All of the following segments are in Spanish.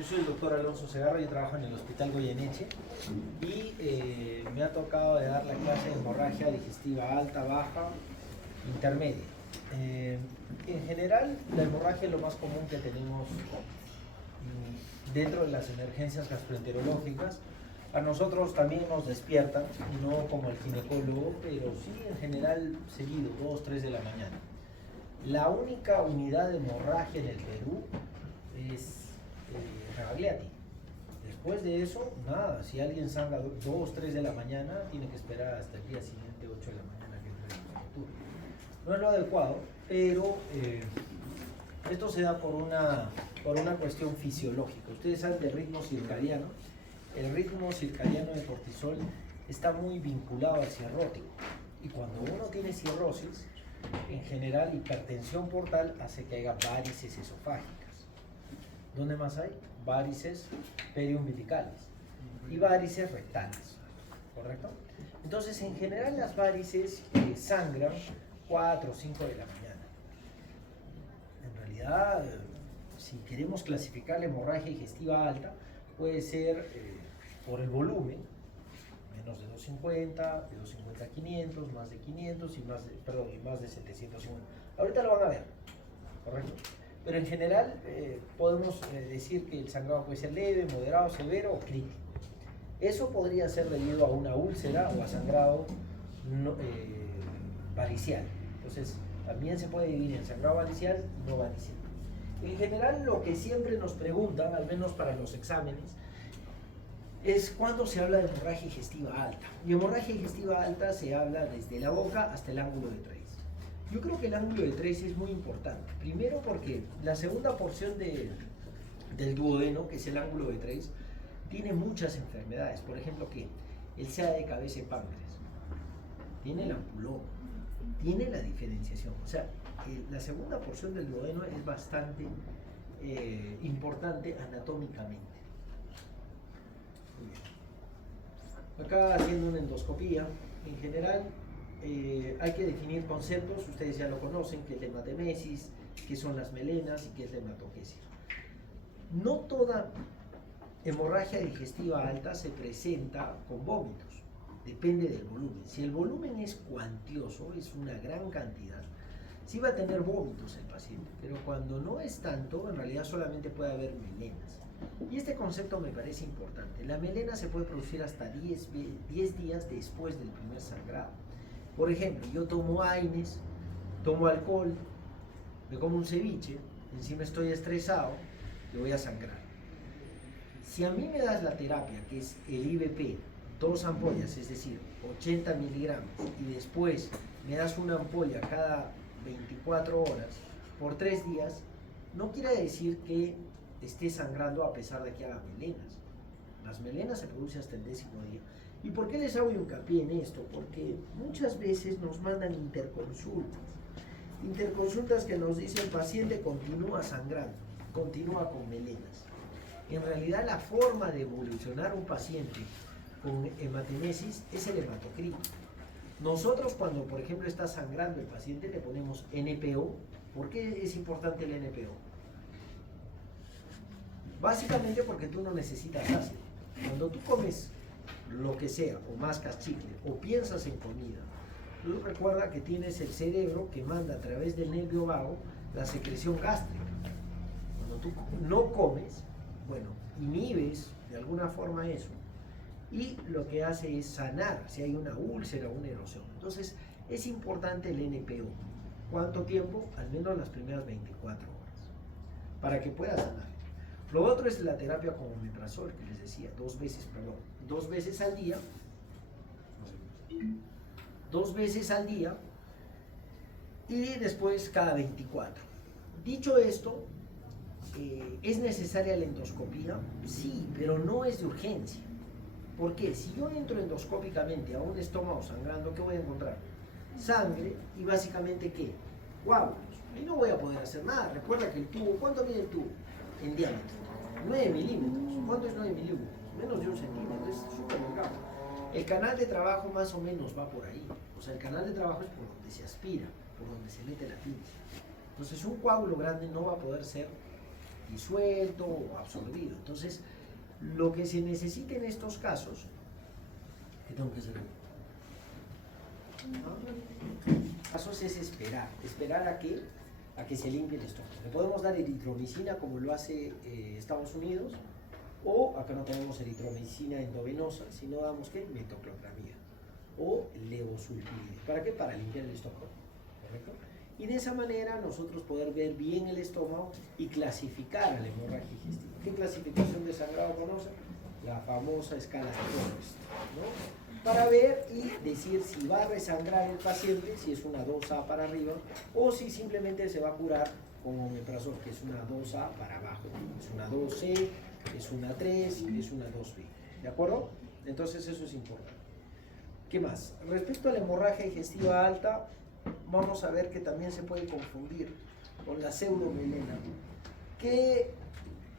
Yo soy el doctor Alonso Segarra, yo trabajo en el Hospital Goyeneche y me ha tocado de dar la clase de hemorragia digestiva alta, baja, intermedia. En general, la hemorragia es lo más común que tenemos dentro de las emergencias gastroenterológicas. A nosotros también nos despiertan, no como el ginecólogo, pero sí en general seguido, 2, 3 de la mañana. La única unidad de hemorragia en el Perú es Rebagliati. Después de eso, nada, si alguien sangra 2, 3 de la mañana, tiene que esperar hasta el día siguiente, 8 de la mañana, que entre el turno. No es lo adecuado, pero esto se da por una cuestión fisiológica. Ustedes saben del ritmo circadiano. El ritmo circadiano de cortisol está muy vinculado al cirrótico. Y cuando uno tiene cirrosis, en general hipertensión portal hace que haya varices esofágicas. ¿Dónde más hay? Varices periumbilicales y varices rectales, ¿correcto? Entonces, en general las varices sangran 4 o 5 de la mañana. En realidad, si queremos clasificar la hemorragia digestiva alta, puede ser por el volumen, menos de 250, de 250 a 500, más de 500 y más de 750. Ahorita lo van a ver, ¿correcto? Pero en general podemos decir que el sangrado puede ser leve, moderado, severo o crítico. Eso podría ser debido a una úlcera o a sangrado varicial. Entonces, también se puede dividir en sangrado varicial y no varicial. En general, lo que siempre nos preguntan, al menos para los exámenes, es cuando se habla de hemorragia digestiva alta. Y hemorragia digestiva alta se habla desde la boca hasta el ángulo de Treis. Yo creo que el ángulo de Treis es muy importante. Primero porque la segunda porción del duodeno, que es el ángulo de Treis, tiene muchas enfermedades. Por ejemplo, que el SEA de cabeza y páncreas, tiene el ampulón, tiene la diferenciación. O sea, la segunda porción del duodeno es bastante importante anatómicamente. Acá haciendo una endoscopía, en general hay que definir conceptos, ustedes ya lo conocen, que es la hematemesis, qué son las melenas y qué es la hematogesis. No toda hemorragia digestiva alta se presenta con vómitos, depende del volumen. Si el volumen es cuantioso, es una gran cantidad, sí va a tener vómitos el paciente, pero cuando no es tanto, en realidad solamente puede haber melenas. Y este concepto me parece importante. La melena se puede producir hasta 10 días después del primer sangrado. Por ejemplo, yo tomo AINES, tomo alcohol, me como un ceviche, encima estoy estresado, le voy a sangrar. Si a mí me das la terapia, que es el IVP, 2 ampollas, es decir, 80 miligramos, y después me das una ampolla cada 24 horas por 3 días, no quiere decir que esté sangrando a pesar de que haga melenas. Las melenas se producen hasta el 10º día. ¿Y por qué les hago hincapié en esto? Porque muchas veces nos mandan interconsultas que nos dicen el paciente continúa sangrando, continúa con melenas. En realidad la forma de evolucionar un paciente con hematemesis es el hematocrito. Nosotros cuando por ejemplo está sangrando el paciente le ponemos NPO. ¿Por qué es importante el NPO? Básicamente porque tú no necesitas ácido. Cuando tú comes lo que sea, o mascas chicle, o piensas en comida, tú recuerda que tienes el cerebro que manda a través del nervio vago la secreción gástrica. Cuando tú no comes, bueno, inhibes de alguna forma eso, y lo que hace es sanar si hay una úlcera o una erosión. Entonces, es importante el NPO. ¿Cuánto tiempo? Al menos las primeras 24 horas, para que pueda sanar. Lo otro es la terapia con omeprazol, que les decía, 2 veces al día, 2 veces al día, y después cada 24. Dicho esto, ¿es necesaria la endoscopía? Sí, pero no es de urgencia. ¿Por qué? Si yo entro endoscópicamente a un estómago sangrando, ¿qué voy a encontrar? Sangre y básicamente ¿qué? Coágulos. Y no voy a poder hacer nada. Recuerda que el tubo, ¿cuánto mide el tubo? En diámetro. 9 milímetros. ¿Cuánto es 9 milímetros? Menos de 1 centímetro. Es súper delgado. El canal de trabajo más o menos va por ahí. O sea, el canal de trabajo es por donde se aspira, por donde se mete la pinza. Entonces un coágulo grande no va a poder ser disuelto o absorbido. Entonces, lo que se necesita en estos casos, ¿qué tengo que hacer? Casos es esperar a que se limpie el estómago. Le podemos dar eritromicina como lo hace Estados Unidos, o acá no tenemos eritromicina endovenosa, sino damos ¿qué? Metoclopramida o levosulfiride. ¿Para qué? Para limpiar el estómago, ¿correcto? Y de esa manera nosotros poder ver bien el estómago y clasificar a la hemorragia digestiva. ¿Qué clasificación de sangrado conocen? La famosa escala de Forrest, ¿no? Para ver y decir si va a resangrar el paciente, si es una 2A para arriba, o si simplemente se va a curar con omeprazol, que es una 2A para abajo. Es una 2C, es una 3, es una 2B. ¿De acuerdo? Entonces eso es importante. ¿Qué más? Respecto a la hemorragia digestiva alta, vamos a ver que también se puede confundir con la pseudomelena. ¿Qué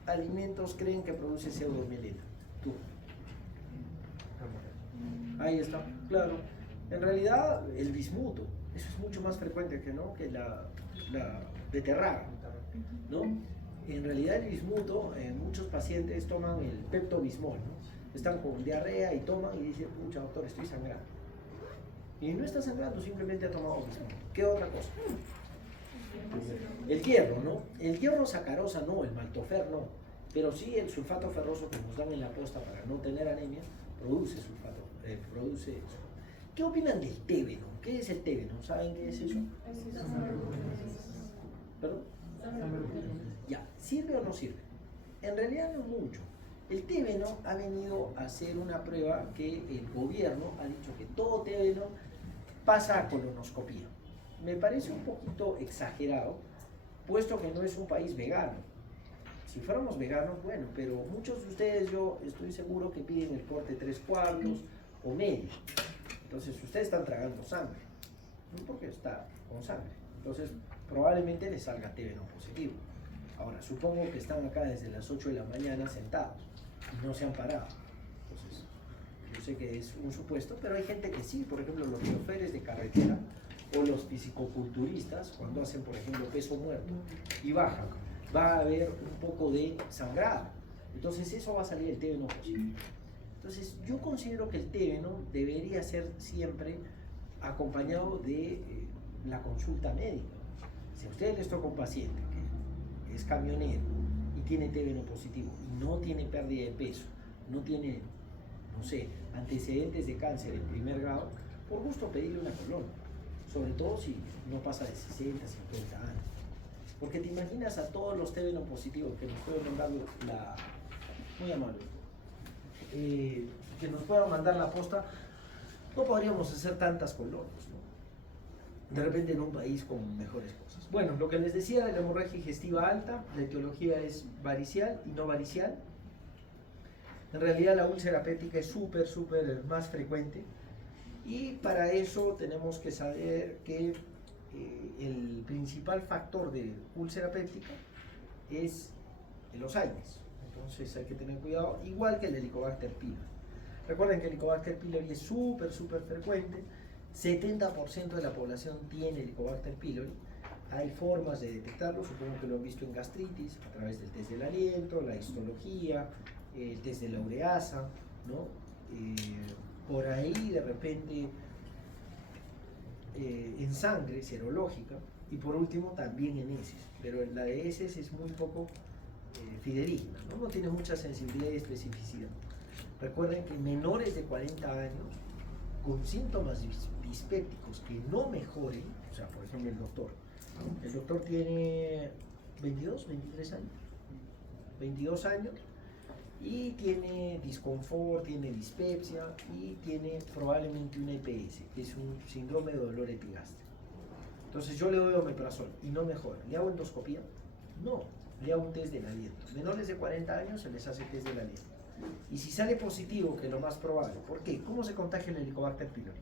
alimentos creen que produce pseudomelena? Tú. Ahí está, claro. En realidad, el bismuto, eso es mucho más frecuente que, ¿no? que la beterraga, ¿no? En realidad el bismuto, muchos pacientes toman el peptobismol, ¿no? Están con diarrea y toman y dicen, pucha doctor, estoy sangrando. Y no está sangrando, simplemente ha tomado bismuto. ¿Qué otra cosa? El hierro, ¿no? El hierro sacarosa no, el maltofer no, pero sí el sulfato ferroso que nos dan en la posta para no tener anemia, produce produce eso. ¿Qué opinan del tébeno? ¿Qué es el tébeno? ¿Saben qué es eso? ¿Perdón? Ya, ¿sirve o no sirve? En realidad no mucho. El tébeno ha venido a hacer una prueba que el gobierno ha dicho que todo tébeno pasa a colonoscopía. Me parece un poquito exagerado, puesto que no es un país vegano. Si fuéramos veganos, bueno, pero muchos de ustedes, yo estoy seguro que piden el corte 3/4 o medio. Entonces, ustedes están tragando sangre, no porque está con sangre. Entonces, probablemente les salga tébeno positivo. Ahora, supongo que están acá desde las 8 de la mañana sentados y no se han parado. Entonces, yo sé que es un supuesto, pero hay gente que sí. Por ejemplo, los choferes de carretera o los fisicoculturistas, cuando hacen, por ejemplo, peso muerto y bajan, va a haber un poco de sangrado. Entonces, eso va a salir el tébeno positivo. Entonces, yo considero que el tébeno debería ser siempre acompañado de la consulta médica. Si a ustedes les toca un paciente que es camionero y tiene tébeno positivo y no tiene pérdida de peso, no tiene, no sé, antecedentes de cáncer en primer grado, por gusto pedirle una colon, sobre todo si no pasa de 60, 50 años. Porque te imaginas a todos los tébeno positivos que nos pueden mandar muy amable, que nos puedan mandar la posta, no podríamos hacer tantas colonias, ¿no? De repente en un país con mejores cosas. Bueno, lo que les decía de la hemorragia digestiva alta, la etiología es varicial y no varicial. En realidad la úlcera péptica es súper más frecuente, y para eso tenemos que saber que el principal factor de úlcera péptica es el Alzheimer. Entonces hay que tener cuidado, igual que el Helicobacter pylori. Recuerden que el Helicobacter pylori es súper frecuente. 70% de la población tiene Helicobacter pylori. Hay formas de detectarlo, supongo que lo han visto en gastritis, a través del test del aliento, la histología, el test de la ureasa, ¿no? Por ahí de repente en sangre serológica, y por último también en heces, pero la de heces es muy poco fidedigna, ¿no? No tiene mucha sensibilidad y especificidad. Recuerden que menores de 40 años con síntomas dispépticos que no mejoren, o sea, por ejemplo el doctor tiene 22, 23 años, 22 años, y tiene disconfort, tiene dispepsia y tiene probablemente una EPS, que es un síndrome de dolor epigástrico. Entonces yo le doy omeprazol y no mejora. ¿Le hago endoscopía? No, le hago un test del aliento. Menores de 40 años se les hace test del aliento. Y si sale positivo, que es lo más probable, ¿por qué? ¿Cómo se contagia el Helicobacter pylori?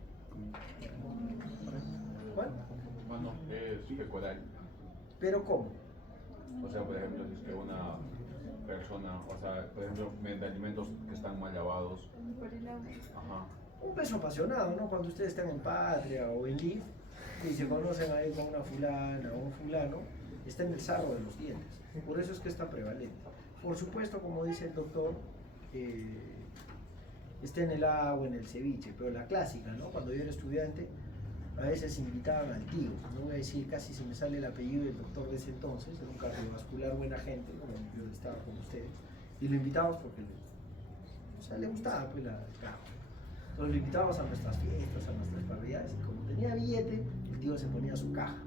¿Cuál? Bueno, es fecal. ¿Pero cómo? O sea, por ejemplo, si es que una persona, o sea, por ejemplo, mediante alimentos que están mal lavados. Ajá. Un beso apasionado, ¿no? Cuando ustedes están en Patria o en LIV y se conocen ahí con una fulana o un fulano, está en el sarro de los dientes. Por eso es que es tan prevalente. Por supuesto, como dice el doctor, está en el agua, en el ceviche, pero la clásica, ¿no? Cuando yo era estudiante, a veces invitaban al tío, no voy a decir casi se me sale el apellido del doctor de ese entonces, era un cardiovascular buena gente, como yo estaba con ustedes, y lo invitábamos porque le gustaba pues el carro. Entonces lo invitábamos a nuestras fiestas, a nuestras parrilladas, y como tenía billete, el tío se ponía su caja,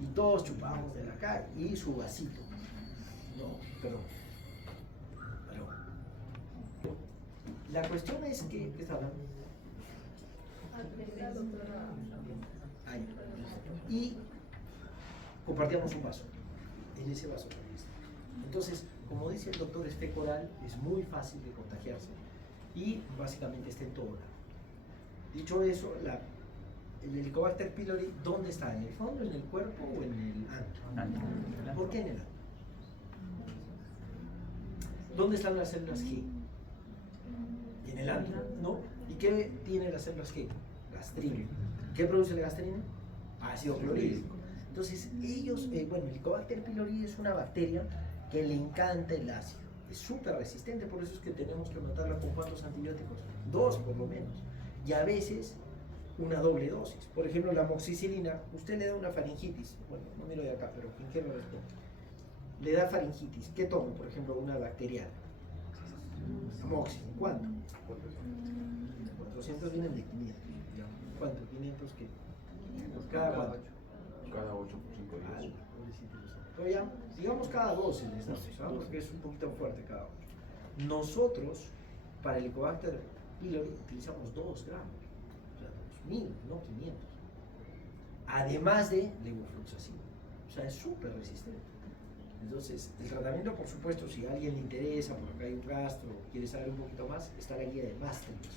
y todos chupábamos de la caja y su vasito. No, perdón. La cuestión es que, ¿qué está hablando? Ahí. Y compartíamos un vaso. En ese vaso también está. Entonces, como dice el doctor, es fecal, es muy fácil de contagiarse y básicamente está en todo lado. Dicho eso, el Helicobacter pylori, ¿dónde está? ¿En el fondo, en el cuerpo o en el ano? ¿Por qué en el ano? ¿Dónde están las células G? En el ano, ¿no? ¿Y qué tiene las células G? Gastrina. ¿Qué produce la gastrina? Ácido clorhídrico. Entonces, ellos, el Helicobacter pylori es una bacteria que le encanta el ácido. Es súper resistente, por eso es que tenemos que matarla con ¿cuántos antibióticos? 2 por lo menos. Y a veces una doble dosis. Por ejemplo, la amoxicilina, usted le da una faringitis, bueno, no miro de acá, pero quien quiera responde. Le da faringitis, ¿qué toma? Por ejemplo, una bacteriana. Amoxi, ¿cuánto? 400 vienen de 500. ¿Cuánto? 500 qué? ¿Cada cuánto? Cada 8 por 5 días. Pero ya, digamos cada 12 les damos, ¿sabes? Porque es un poquito fuerte cada 8. Nosotros, para el Helicobacter pylori, utilizamos 2 gramos. O sea, 2000, no 500. Además de levofloxacina. O sea, es súper resistente. Entonces, el tratamiento, por supuesto, si a alguien le interesa, por acá hay un gastro, quiere saber un poquito más, está la guía de Maastricht.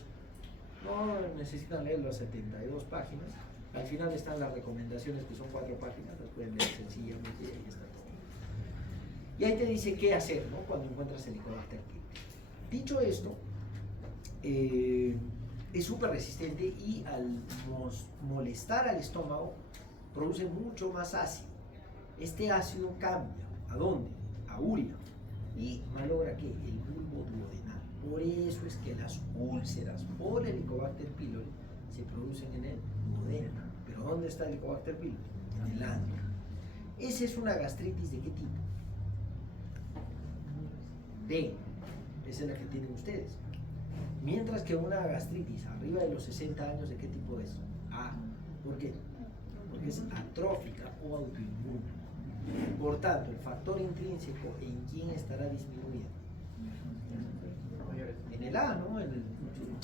No necesitan leer las 72 páginas. Al final están las recomendaciones, que son 4 páginas, las pueden leer sencillamente y ahí está todo. Y ahí te dice qué hacer, ¿no? Cuando encuentras el Helicobacter pylori. Dicho esto, es súper resistente y al molestar al estómago, produce mucho más ácido. Este ácido cambia. ¿A dónde? A urea. Y malogra ¿qué? El bulbo duodenal. Por eso es que las úlceras por el Helicobacter pylori se producen en el duodeno. ¿Pero dónde está el Helicobacter pylori? En el ano. ¿Esa es una gastritis de qué tipo? B. Esa es la que tienen ustedes. Mientras que una gastritis arriba de los 60 años, ¿de qué tipo es? A. ¿Por qué? Porque es atrófica o autoinmune. Por tanto, el factor intrínseco, ¿en quién estará disminuido? En el A, ¿no?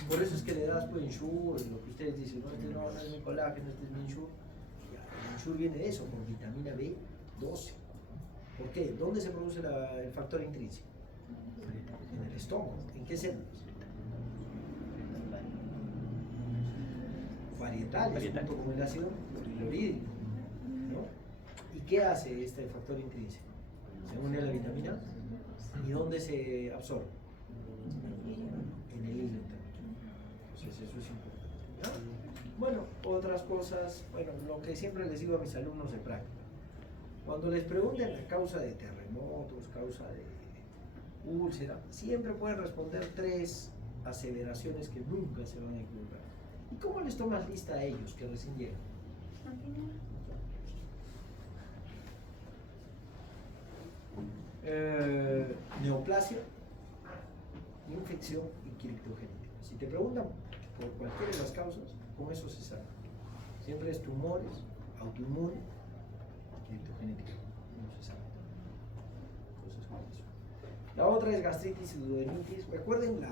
Por eso es que le das pues Ensure, lo que ustedes dicen, no, este no es mi colágeno, este es mi Ensure. El Ensure viene de eso, con vitamina B12. ¿Por qué? ¿Dónde se produce el factor intrínseco? En el estómago. ¿En qué células? Varietales, junto con el ácido clorhídrico, ¿no? ¿Y qué hace este factor intrínseco? Se une a la vitamina. ¿Y dónde se absorbe? En el hilo también. Entonces eso es importante, ¿no? Bueno, otras cosas, bueno, lo que siempre les digo a mis alumnos de práctica. Cuando les pregunten la causa de terremotos, causa de úlcera, siempre pueden responder 3 aseveraciones que nunca se van a equivocar. ¿Y cómo les tomas lista a ellos que recién llegan? Neoplasia, infección y criptogenética. Si te preguntan por cualquiera de las causas, con eso se sabe. Siempre es tumores, autoinmune y criptogenética. No se sabe. Cosas como eso. La otra es gastritis y duodenitis. Recuerden,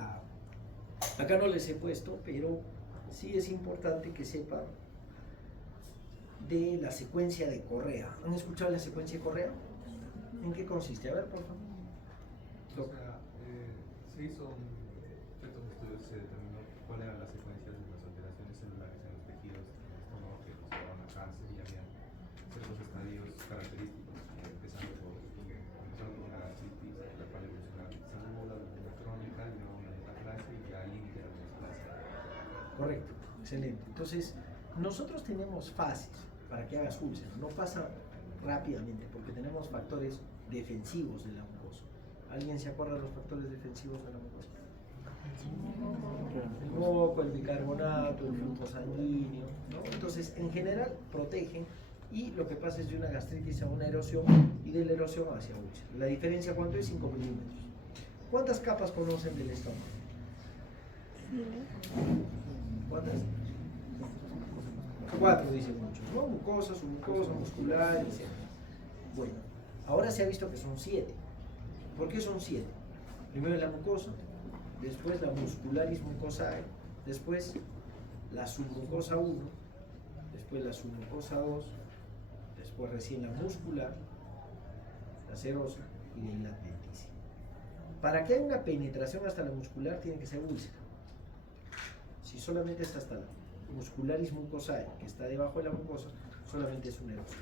acá no les he puesto, pero sí es importante que sepan de la secuencia de Correa. ¿Han escuchado la secuencia de Correa? ¿En qué consiste? A ver, por favor. O sea, se hizo ciertos estudios, se determinó cuál era la secuencia de las alteraciones celulares en los tejidos del estómago que causaban a cáncer y había ciertos estadios característicos, empezando por una gastritis, la cual evolucionaba aguda, la crónica, luego una metaplasia y ya límite de la metaplasia. Correcto, excelente. Entonces, nosotros tenemos fases para que hagas úlcera. No pasa rápidamente, porque tenemos factores defensivos de la mucosa. ¿Alguien se acuerda de los factores defensivos de la mucosa? El moco, el bicarbonato, el flujo sanguíneo, ¿no? Entonces, en general, protegen, y lo que pasa es de una gastritis a una erosión y de la erosión hacia úlcera. La diferencia, ¿cuánto es? 5 milímetros. ¿Cuántas capas conocen del estómago? ¿Cuántas? 4 dicen muchos, ¿no? Mucosa, submucosa, muscular, etc. Bueno, ahora se ha visto que son 7. ¿Por qué son 7? Primero la mucosa, después la muscularis mucosae, después la submucosa 1, después la submucosa 2, después recién la muscular, la serosa y de ahí la adventicia. Para que haya una penetración hasta la muscular tiene que ser úlcera. Si solamente está hasta la muscularis mucosae, que está debajo de la mucosa, solamente es una erosión.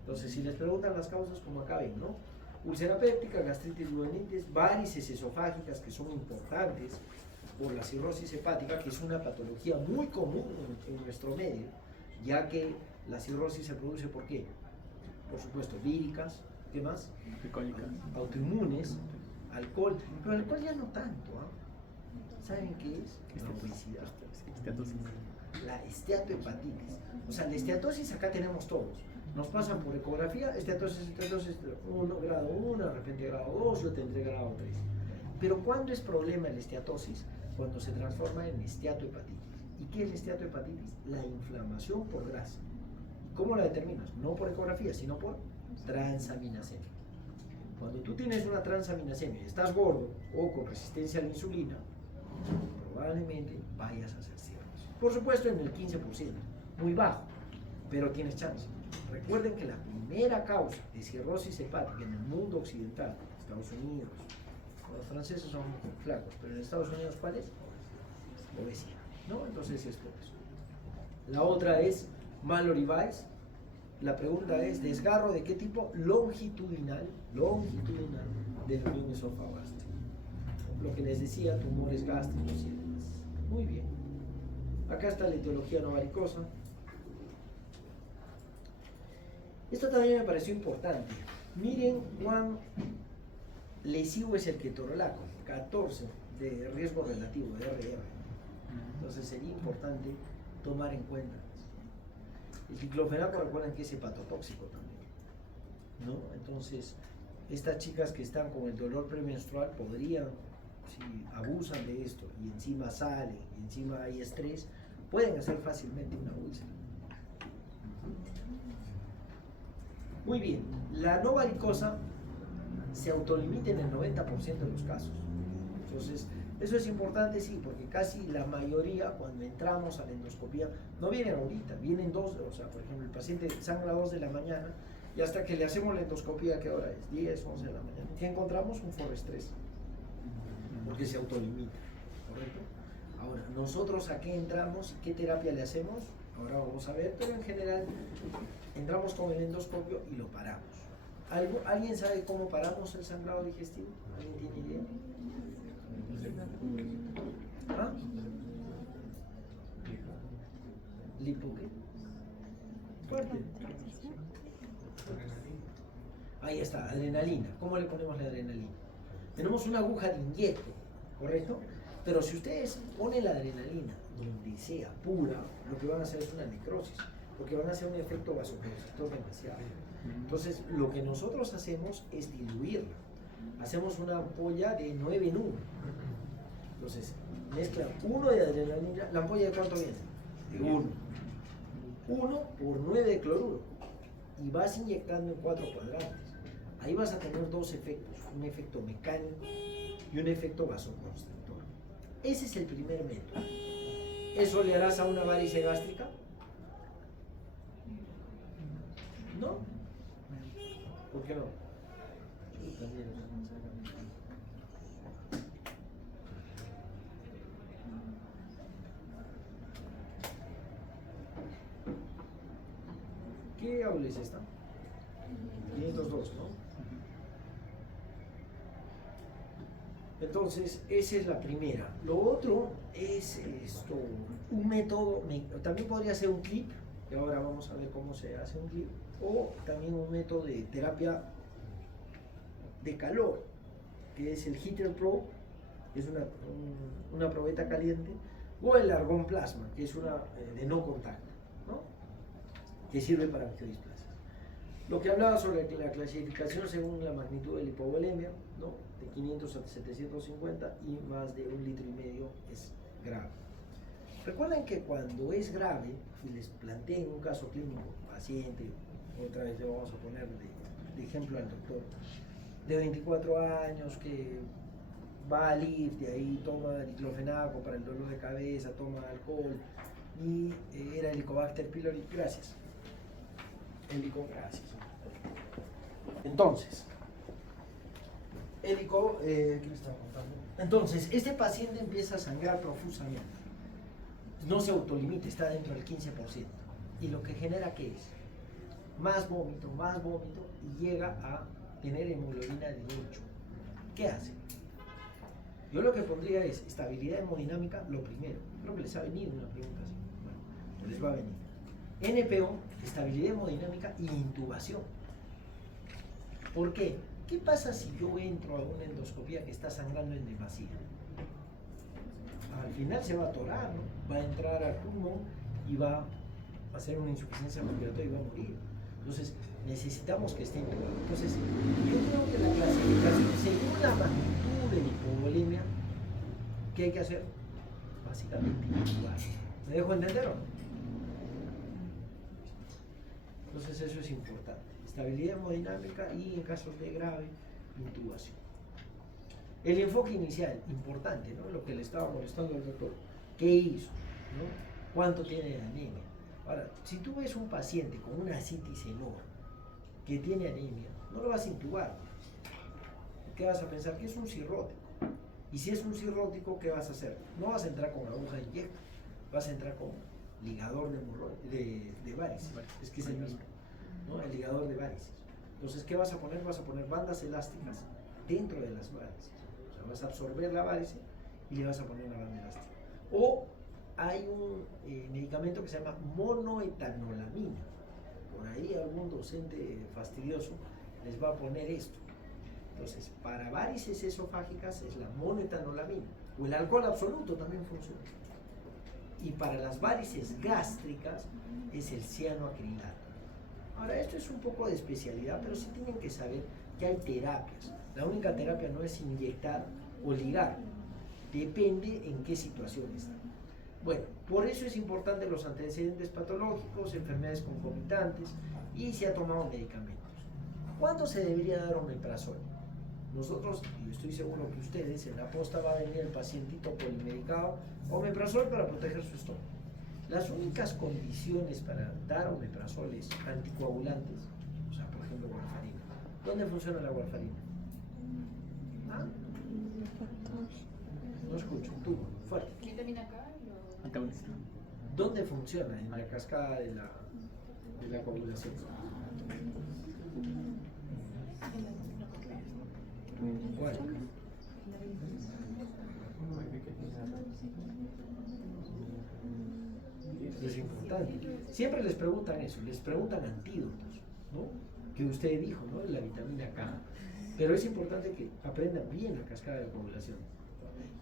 Entonces, si les preguntan las causas, como acá ven, ¿no? Úlcera péptica, gastritis duodenitis, varices esofágicas, que son importantes por la cirrosis hepática, que es una patología muy común en nuestro medio, ya que la cirrosis se produce ¿por qué? Por supuesto, víricas, ¿qué más? Autoinmunes, alcohol, pero el alcohol ya no tanto, ¿ah? ¿Saben qué es? La obesidad. La esteatohepatitis. O sea, la esteatosis acá tenemos todos. Nos pasan por ecografía, esteatosis 1, grado 1, de repente grado 2, yo tendré grado 3. Pero ¿cuándo es problema la esteatosis? Cuando se transforma en esteatohepatitis. ¿Y qué es la esteatohepatitis? La inflamación por grasa. ¿Cómo la determinas? No por ecografía, sino por transaminasemia. Cuando tú tienes una transaminasemia y estás gordo o con resistencia a la insulina, probablemente vayas a hacer cirrosis. Por supuesto en el 15%, muy bajo, pero tienes chance. Recuerden que la primera causa de cirrosis hepática en el mundo occidental, Estados Unidos, los franceses son muy flacos, pero en Estados Unidos, ¿cuál es? Obesidad, ¿no? Entonces es por eso. La otra es Mallory Weiss. La pregunta es, ¿desgarro de qué tipo? Longitudinal del unión esofagástrico. Lo que les decía, tumores gástricos y demás. Muy bien. Acá está la etiología no varicosa. Esto también me pareció importante. Miren cuán lesivo es el ketorolaco, 14 de riesgo relativo, de RR. Entonces sería importante tomar en cuenta. El diclofenaco, recuerden que es hepatotóxico también, ¿no? Entonces, estas chicas que están con el dolor premenstrual podrían, si abusan de esto y encima salen, y encima hay estrés, pueden hacer fácilmente una úlcera. Muy bien, la no varicosa se autolimita en el 90% de los casos. Entonces, eso es importante, sí, porque casi la mayoría, cuando entramos a la endoscopía, no vienen ahorita, vienen 2, o sea, por ejemplo, el paciente sangra a 2 de la mañana y hasta que le hacemos la endoscopía, ¿qué hora es? 10, 11 de la mañana. ¿Qué encontramos? Un forrestres, porque se autolimita, ¿correcto? Ahora, nosotros a qué entramos y qué terapia le hacemos, ahora vamos a ver, pero en general entramos con el endoscopio y lo paramos. ¿Alguien sabe cómo paramos el sangrado digestivo? ¿Alguien tiene idea? ¿Ah? ¿Lipo qué? Fuerte. Ahí está, adrenalina. ¿Cómo le ponemos la adrenalina? Tenemos una aguja de inyecto, ¿correcto? Pero si ustedes ponen la adrenalina donde sea pura, lo que van a hacer es una necrosis, porque van a hacer un efecto vasoconstrictor demasiado. Entonces, lo que nosotros hacemos es diluirla. Hacemos una ampolla de 9 en 1. Entonces, mezcla 1 de adrenalina. ¿La ampolla de cuánto viene? De 1. 1 por 9 de cloruro. Y vas inyectando en 4 cuadrantes. Ahí vas a tener 2 efectos. Un efecto mecánico y un efecto vasoconstrictor. Ese es el primer método. ¿Eso le harás a una varice gástrica? ¿No? ¿Por qué no? ¿Qué aula es esta? 502, ¿no? Entonces, esa es la primera. Lo otro es esto, un método, también podría ser un clip, y ahora vamos a ver cómo se hace un clip. o también un método de terapia de calor, que es el Heater Pro, que es una probeta caliente, o el argón plasma, que es una de no contacto, ¿no? Que sirve para angiodisplasias. Lo que hablaba sobre la clasificación según la magnitud de la hipovolemia, ¿no? De 500 a 750 y más de 1,5 litros es grave. Recuerden que cuando es grave, y les planteen un caso clínico, paciente, otra vez le vamos a poner de ejemplo al doctor, de 24 años que va al IF, de ahí toma diclofenaco para el dolor de cabeza, toma alcohol y era Helicobacter pylori. Gracias. Gracias. Entonces, ¿qué me estaba contando? Entonces, este paciente empieza a sangrar profusamente. No se autolimita, está dentro del 15%. Y lo que genera, ¿qué es? Más vómito, y llega a tener hemoglobina de 8. ¿Qué hace? Yo lo que pondría es estabilidad hemodinámica, lo primero. Creo que les ha venido una pregunta así. Bueno, les va a venir. NPO, estabilidad hemodinámica y intubación. ¿Por qué? ¿Qué pasa si yo entro a una endoscopía que está sangrando en demasía? Al final se va a atorar, ¿no? Va a entrar al pulmón y va a hacer una insuficiencia respiratoria y va a morir. Entonces, necesitamos que esté intubado. Entonces, yo creo que la clasificación, según la magnitud de la hipovolemia, ¿qué hay que hacer? Básicamente intubar. ¿Me dejo entender o no? Entonces, eso es importante. Estabilidad hemodinámica y, en casos de grave, intubación. El enfoque inicial, importante, ¿no? Lo que le estaba molestando al doctor. ¿Qué hizo? ¿No? ¿Cuánto tiene de anemia? Ahora, si tú ves un paciente con una ascitis enorme que tiene anemia, no lo vas a intubar. ¿Qué vas a pensar? Que es un cirrótico. Y si es un cirrótico, ¿qué vas a hacer? No vas a entrar con aguja de inyecto, vas a entrar con ligador de varices. Es que es el mismo, ¿no? El ligador de varices. Entonces, ¿qué vas a poner? Vas a poner bandas elásticas dentro de las varices. O sea, vas a absorber la varice y le vas a poner una banda elástica. O hay un medicamento que se llama monoetanolamina. Por ahí algún docente fastidioso les va a poner esto. Entonces, para varices esofágicas es la monoetanolamina. O el alcohol absoluto también funciona. Y para las varices gástricas es el cianoacrilato. Ahora, esto es un poco de especialidad, pero sí tienen que saber que hay terapias. La única terapia no es inyectar o ligar. Depende en qué situación está. Bueno, por eso es importante los antecedentes patológicos, enfermedades concomitantes y si ha tomado medicamentos. ¿Cuándo se debería dar omeprazol? Nosotros, y estoy seguro que ustedes, en la posta va a venir el pacientito polimedicado, omeprazol para proteger su estómago. Las únicas condiciones para dar omeprazoles anticoagulantes, o sea, por ejemplo, warfarina. ¿Dónde funciona la warfarina? ¿Ah? No escucho, tú, fuerte. ¿Vitamina K? Antagonista. ¿Dónde funciona? En la cascada de la coagulación. ¿Cuál? Es importante. Siempre les preguntan eso, les preguntan antídotos, ¿no? Que usted dijo, ¿no? La vitamina K. Pero es importante que aprendan bien la cascada de la coagulación.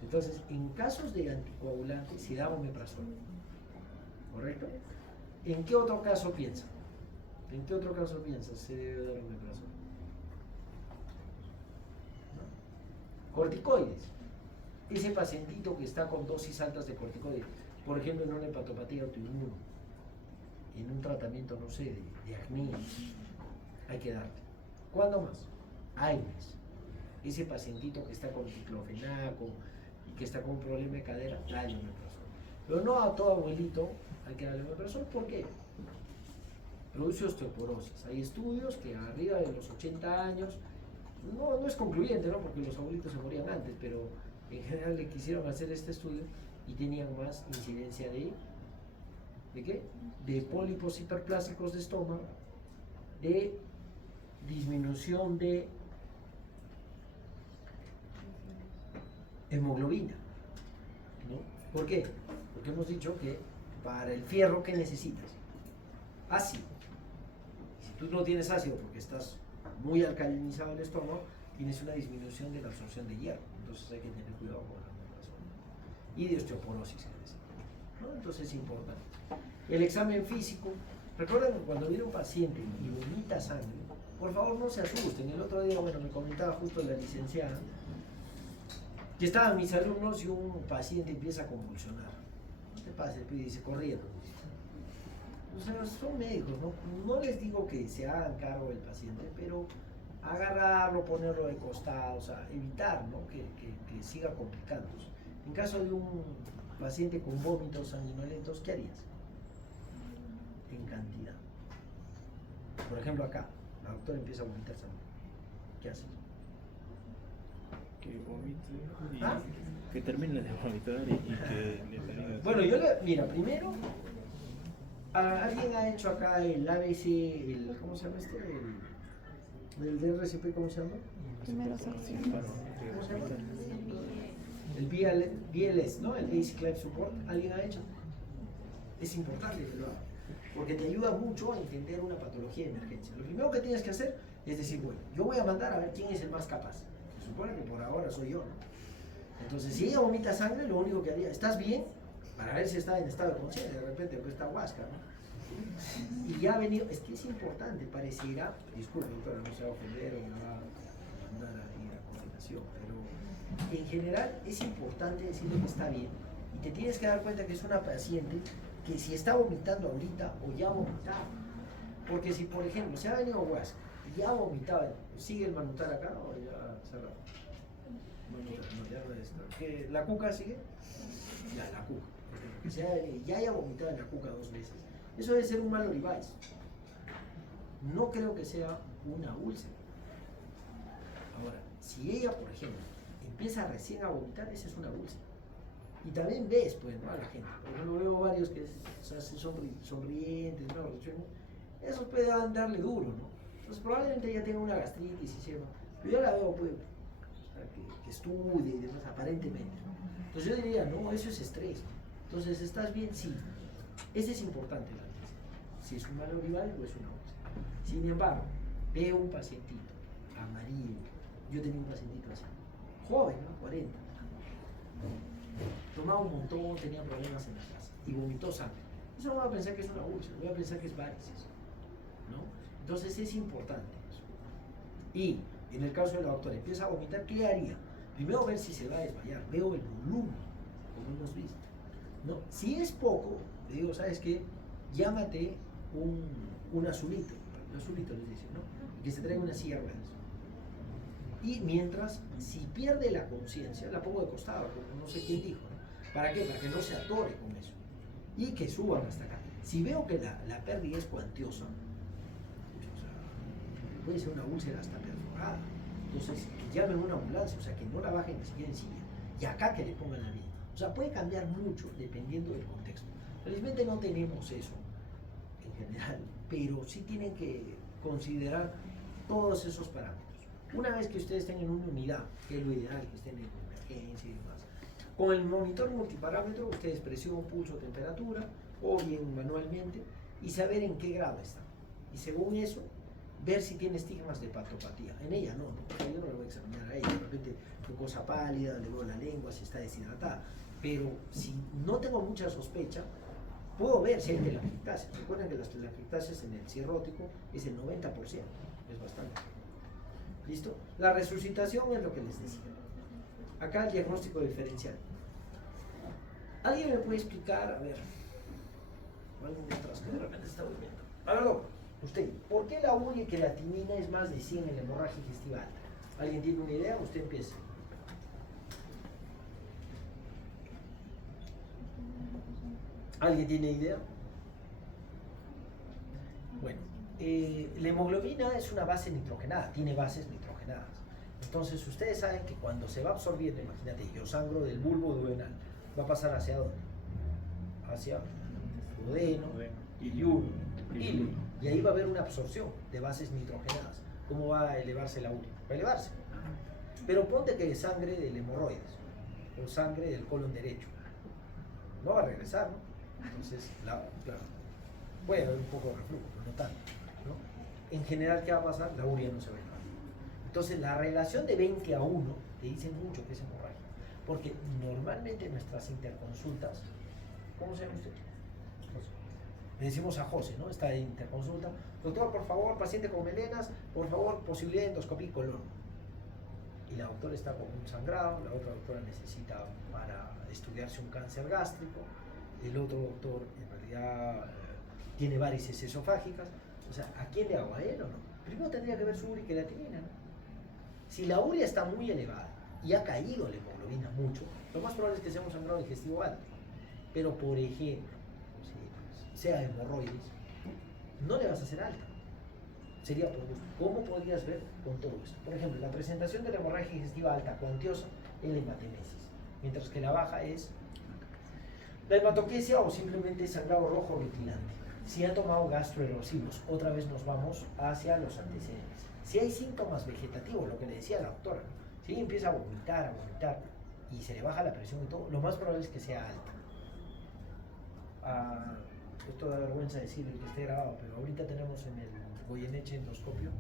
Entonces, en casos de anticoagulantes se da omeprazol. ¿Correcto? ¿En qué otro caso piensa? ¿En qué otro caso piensa se debe dar omeprazol? ¿No? Corticoides. Ese pacientito que está con dosis altas de corticoides, por ejemplo, en una hepatopatía autoinmune, en un tratamiento, no sé, de acné, hay que darle. ¿Cuándo más? AINES. Ese pacientito que está con diclofenaco y que está con un problema de cadera, dale omeprazol. Pero no a todo abuelito hay que darle omeprazol. ¿Por qué? Produce osteoporosis. Hay estudios que arriba de los 80 años, no es concluyente, ¿no? Porque los abuelitos se morían antes, pero en general le quisieron hacer este estudio y tenían más incidencia ¿de qué? De pólipos hiperplásticos de estómago, de disminución de hemoglobina, ¿no? ¿Por qué? Porque hemos dicho que para el fierro, ¿qué necesitas? Ácido. Si tú no tienes ácido porque estás muy alcalinizado el estómago, tienes una disminución de la absorción de hierro. Entonces hay que tener cuidado con la alimentación. Y de osteoporosis, ¿no? Entonces es importante. El examen físico. Recuerden que cuando viene un paciente y vomita sangre, por favor no se asusten. El otro día, bueno, me comentaba justo la licenciada que estaban mis alumnos y un paciente empieza a convulsionar. No te pases, y dice, corriendo. O sea, son médicos, ¿no? No les digo que se hagan cargo del paciente, pero agarrarlo, ponerlo de costado, o sea, evitar, ¿no? que siga complicándose. En caso de un paciente con vómitos sanguinolentos, ¿qué harías? En cantidad. Por ejemplo, acá, la doctora empieza a vomitar sangre. ¿Qué haces? Que vomite y ¿Ah? que termine de vomitar y que le salga. Bueno, mira, primero, alguien ha hecho acá el ABC, ¿cómo se llama este? El DRCP, ¿cómo se llama? Primeros auxilios. ¿Cómo se llama? El BLS, ¿no? El Basic Life Support, ¿alguien ha hecho? Es importante que lo haga, porque te ayuda mucho a entender una patología de emergencia. Lo primero que tienes que hacer es decir, bueno, yo voy a mandar a ver quién es el más capaz. Se supone que por ahora soy yo, ¿no? Entonces, si ella vomita sangre, lo único que haría, ¿estás bien? Para ver si está en estado de conciencia, de repente pues está huasca, ¿no? Y ya ha venido, es que es importante, pareciera, disculpe doctora, no se va a ofender o me va a mandar a ir a continuación, pero en general es importante decirle que está bien y te tienes que dar cuenta que es una paciente que si está vomitando ahorita o ya ha vomitado, porque si por ejemplo se ha venido huasca y ya ha vomitado, ¿sigue el manutar acá o ya cerrado? No, ya no está. ¿Qué, ¿la cuca sigue? Ya, la cuca. O sea, ya haya vomitado en la cuca 2 veces. Eso debe ser un Mallory Weiss. No creo que sea una úlcera. Ahora, si ella, por ejemplo, empieza recién a vomitar, esa es una úlcera. Y también ves, pues, ¿no? A la gente. Por ejemplo, veo varios que se hacen sonrientes, ¿no? Esos pueden darle duro, ¿no? Entonces, probablemente ella tenga una gastritis y se va. Pero yo la veo, pues, que estudie y demás, aparentemente. Entonces yo diría, no, eso es estrés. Entonces, ¿estás bien? Sí. Ese es importante, la atención. Si es un Mallory Weiss o es una úlcera. Sin embargo, veo un pacientito amarillo. Yo tenía un pacientito así, joven, ¿no? 40. Tomaba un montón, tenía problemas en la casa y vomitó sangre. Eso no voy a pensar que es una úlcera, voy a pensar que es varices, ¿no? Entonces es importante eso. Y en el caso de la doctora, empieza a vomitar, ¿qué haría? Primero ver si se va a desmayar, veo el volumen, como hemos visto, ¿no? Si es poco, le digo, ¿sabes qué? Llámate un azulito, les dice, ¿no? Y que se traiga una silla de ruedas. Y mientras, si pierde la conciencia, la pongo de costado, como no sé quién dijo, ¿no? ¿Para qué? Para que no se atore con eso. Y que suban hasta acá. Si veo que la pérdida es cuantiosa, o sea, puede ser una úlcera hasta perforada, entonces que llamen una ambulancia, o sea, que no la bajen ni siquiera en silla. Y acá que le pongan la vida. O sea, puede cambiar mucho dependiendo del contexto. Felizmente no tenemos eso en general, pero sí tienen que considerar todos esos parámetros. Una vez que ustedes tengan una unidad, que es lo ideal, que estén en emergencia y demás, con el monitor multiparámetro, ustedes presionan pulso, temperatura, o bien manualmente, y saber en qué grado está. Y según eso, ver si tiene estigmas de hepatopatía. En ella no, porque yo no la voy a examinar a ella. De repente, mucosa pálida, le veo la lengua, si está deshidratada. Pero si no tengo mucha sospecha, puedo ver si hay telangiectasias. Recuerden que las telangiectasias en el cirrótico es el 90%, es bastante. ¿Listo? La resucitación es lo que les decía. Acá el diagnóstico diferencial. ¿Alguien me puede explicar? A ver, alguien detrás que de repente está durmiendo. A ver, doctor, usted, ¿por qué la uriquelatimina es más de 100 en la hemorragia digestiva alta? ¿Alguien tiene una idea? Usted empieza. ¿Alguien tiene idea? Bueno, la hemoglobina es una base nitrogenada, tiene bases nitrogenadas. Entonces, ustedes saben que cuando se va absorbiendo, imagínate, yo sangro del bulbo duodenal, va a pasar hacia dónde? Hacia duodeno, ilium, hilo. Y ahí va a haber una absorción de bases nitrogenadas. ¿Cómo va a elevarse la urina? Va a elevarse. Pero ponte que es sangre del hemorroides o sangre del colon derecho. No va a regresar, ¿no? Entonces, claro, puede haber un poco de reflujo, pero no tanto, ¿no? en general, ¿qué va a pasar? La urea no se va a elevar. Entonces, la relación de 20-1 te dice mucho que es hemorragia. Porque normalmente nuestras interconsultas, ¿cómo se llama usted? José. Le decimos a José, ¿no? Está en interconsulta. Doctor, por favor, paciente con melenas, por favor, posibilidad de endoscopía y colon. Y la doctora está con un sangrado, la otra doctora necesita para estudiarse un cáncer gástrico, el otro doctor en realidad tiene varices esofágicas. O sea, ¿a quién le hago? ¿A él o no? Primero tendría que ver su urea y creatinina, ¿no? Si la urea está muy elevada y ha caído la hemoglobina mucho, lo más probable es que sea un sangrado digestivo alto. Pero, por ejemplo, si sea hemorroides, no le vas a hacer alta. Sería por gusto. ¿Cómo podrías ver con todo esto? Por ejemplo, la presentación de la hemorragia digestiva alta cuantiosa es la hematemesis, mientras que la baja es la hematoquesia o simplemente sangrado rojo rutilante. Si ha tomado gastroerosivos, otra vez nos vamos hacia los antecedentes. Si hay síntomas vegetativos, lo que le decía la doctora, si ella empieza a vomitar y se le baja la presión y todo, lo más probable es que sea alta. Esto da vergüenza decirlo que esté grabado, pero ahorita tenemos en el Goyeneche endoscopio,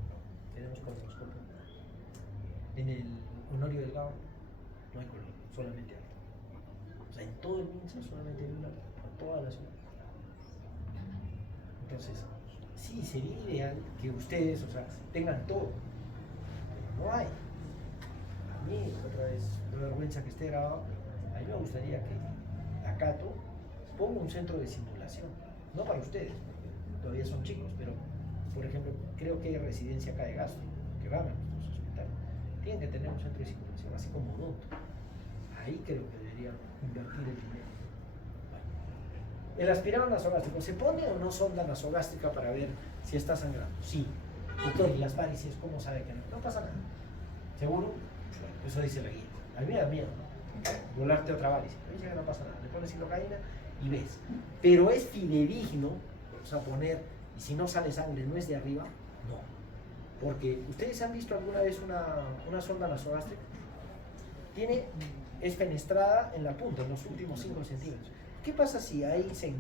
tenemos colonoscopio. En el Honorio Delgado no hay colon, solamente alta. O sea, en todo el MINSA solamente hay una, en toda la ciudad. Entonces, sí, sería ideal que ustedes, o sea, tengan todo, pero no hay. A mí, otra vez, da vergüenza que esté grabado, a mí me gustaría que Acato ponga un centro de simulación, no para ustedes, porque todavía son chicos, pero, por ejemplo, creo que hay residencia acá de gastro, que van a nuestros hospitales, tienen que tener un centro de simulación, así como odonto. Ahí creo que deberían invertir el dinero. El aspirado nasogástrico, ¿se pone o no sonda nasogástrica para ver si está sangrando? Sí. Doctor, ¿y las varices cómo sabe que no? No pasa nada. ¿Seguro? Eso dice la guía. A mí me da miedo, ¿no? Volarte otra varice. Me dice que no pasa nada. Le pones silocaína y ves. Pero es fidedigno, o sea, poner, y si no sale sangre, no es de arriba, no. Porque, ¿ustedes han visto alguna vez una sonda nasogástrica? Es fenestrada en la punta, en los últimos 5 centímetros. ¿Qué pasa si ahí se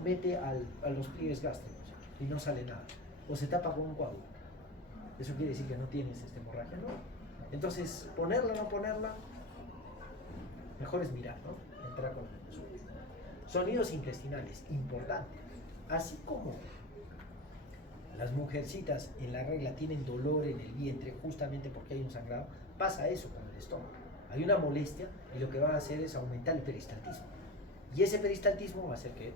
mete a los pliegues gástricos y no sale nada? O se tapa con un coágulo. Eso quiere decir que no tienes hemorragia, ¿no? Entonces, ponerla o no ponerla, mejor es mirar, ¿no? Entrar con el sonidos intestinales, importante. Así como las mujercitas en la regla tienen dolor en el vientre justamente porque hay un sangrado, pasa eso con el estómago. Hay una molestia y lo que va a hacer es aumentar el peristaltismo. Y ese peristaltismo va a hacer que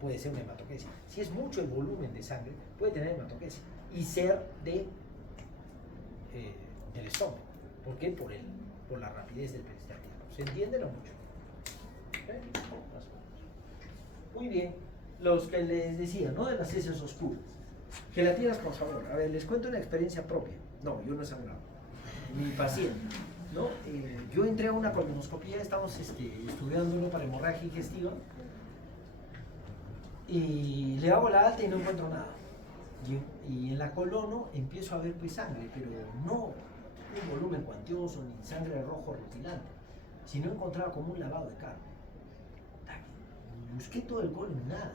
puede ser una hematoquesia. Si es mucho el volumen de sangre, puede tener hematoquesia y ser del estómago. ¿Por qué? Por la rapidez del peristaltismo. ¿Se entiende lo mucho? ¿Eh? Muy bien. Los que les decía, ¿no? De las heces oscuras. Gelatinas, por favor. A ver, les cuento una experiencia propia. No, yo no he sangrado. Mi paciente. ¿No? Yo entré a una colonoscopía, estamos estudiándolo para hemorragia digestiva y le hago la alta y no encuentro nada. Y en la colono empiezo a ver pues sangre, pero no un volumen cuantioso ni sangre rojo rutilante, sino encontraba como un lavado de carne. Busqué todo el colon y nada.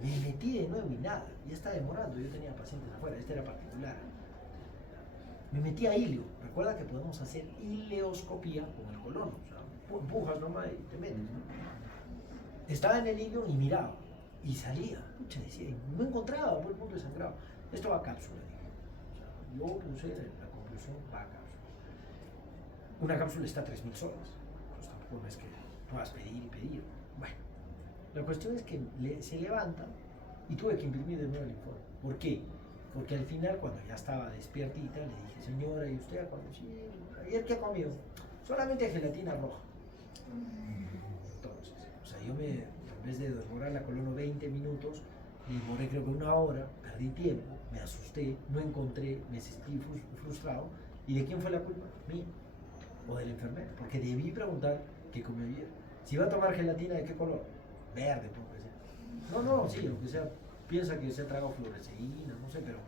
Me metí de nuevo y nada. Ya está demorando, yo tenía pacientes afuera, este era particular. Me metí a ileo. Recuerda que podemos hacer ileoscopía con el colon. O sea, empujas nomás y te metes, ¿no? Estaba en el ileo y miraba. Y salía. Pucha, decía, no encontraba por el punto de sangrado. Esto va a cápsula, dije. O sea, yo puse la conclusión, va a cápsula. Una cápsula está a 3.000 soles. Pues tampoco es que puedas pedir y pedir. Bueno, la cuestión es que se levanta y tuve que imprimir de nuevo el informe. ¿Por qué? Porque al final, cuando ya estaba despiertita, le dije, señora, ¿y usted sí, ayer qué comió? Solamente gelatina roja. Entonces, o sea, yo en vez de demorar la colono 20 minutos, me demoré creo que 1 hora, perdí tiempo, me asusté, no encontré, me sentí frustrado. ¿Y de quién fue la culpa? Mía. O del enfermero, porque debí preguntar qué comió ayer. Si va a tomar gelatina, ¿de qué color? Verde, por ejemplo. No, sí, lo que sea. Piensa que se ha tragado fluoresceína, no sé, pero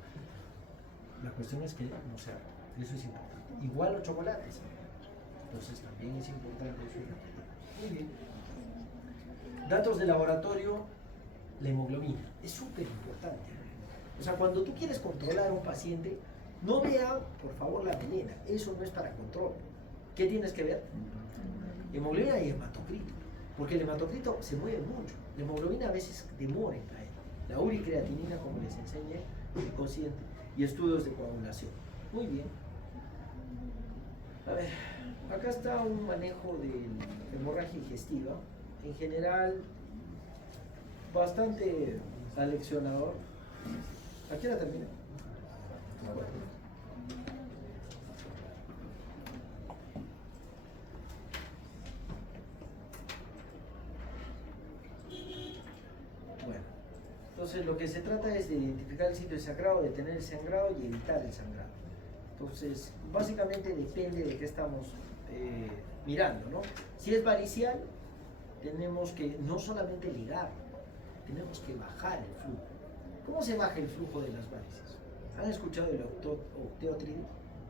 la cuestión es que no sea, eso es importante. Igual los chocolates, entonces también es importante eso. Muy bien. Datos de laboratorio, la hemoglobina, es súper importante. O sea, cuando tú quieres controlar a un paciente, no vea, por favor, la melena. Eso no es para control. ¿Qué tienes que ver? Hemoglobina y hematocrito. Porque el hematocrito se mueve mucho. La hemoglobina a veces demora en caer. La uricreatinina, como les enseñé, el cociente y estudios de coagulación. Muy bien. A ver, acá está un manejo de hemorragia digestiva. En general, bastante aleccionador. ¿A qué hora termina? Bueno, entonces lo que se trata es de identificar el sitio de sangrado, detener el sangrado y evitar el sangrado. Entonces, básicamente depende de qué estamos mirando, ¿no? Si es varicial, tenemos que no solamente ligar, tenemos que bajar el flujo. ¿Cómo se baja el flujo de las varices? ¿Han escuchado del octeótride?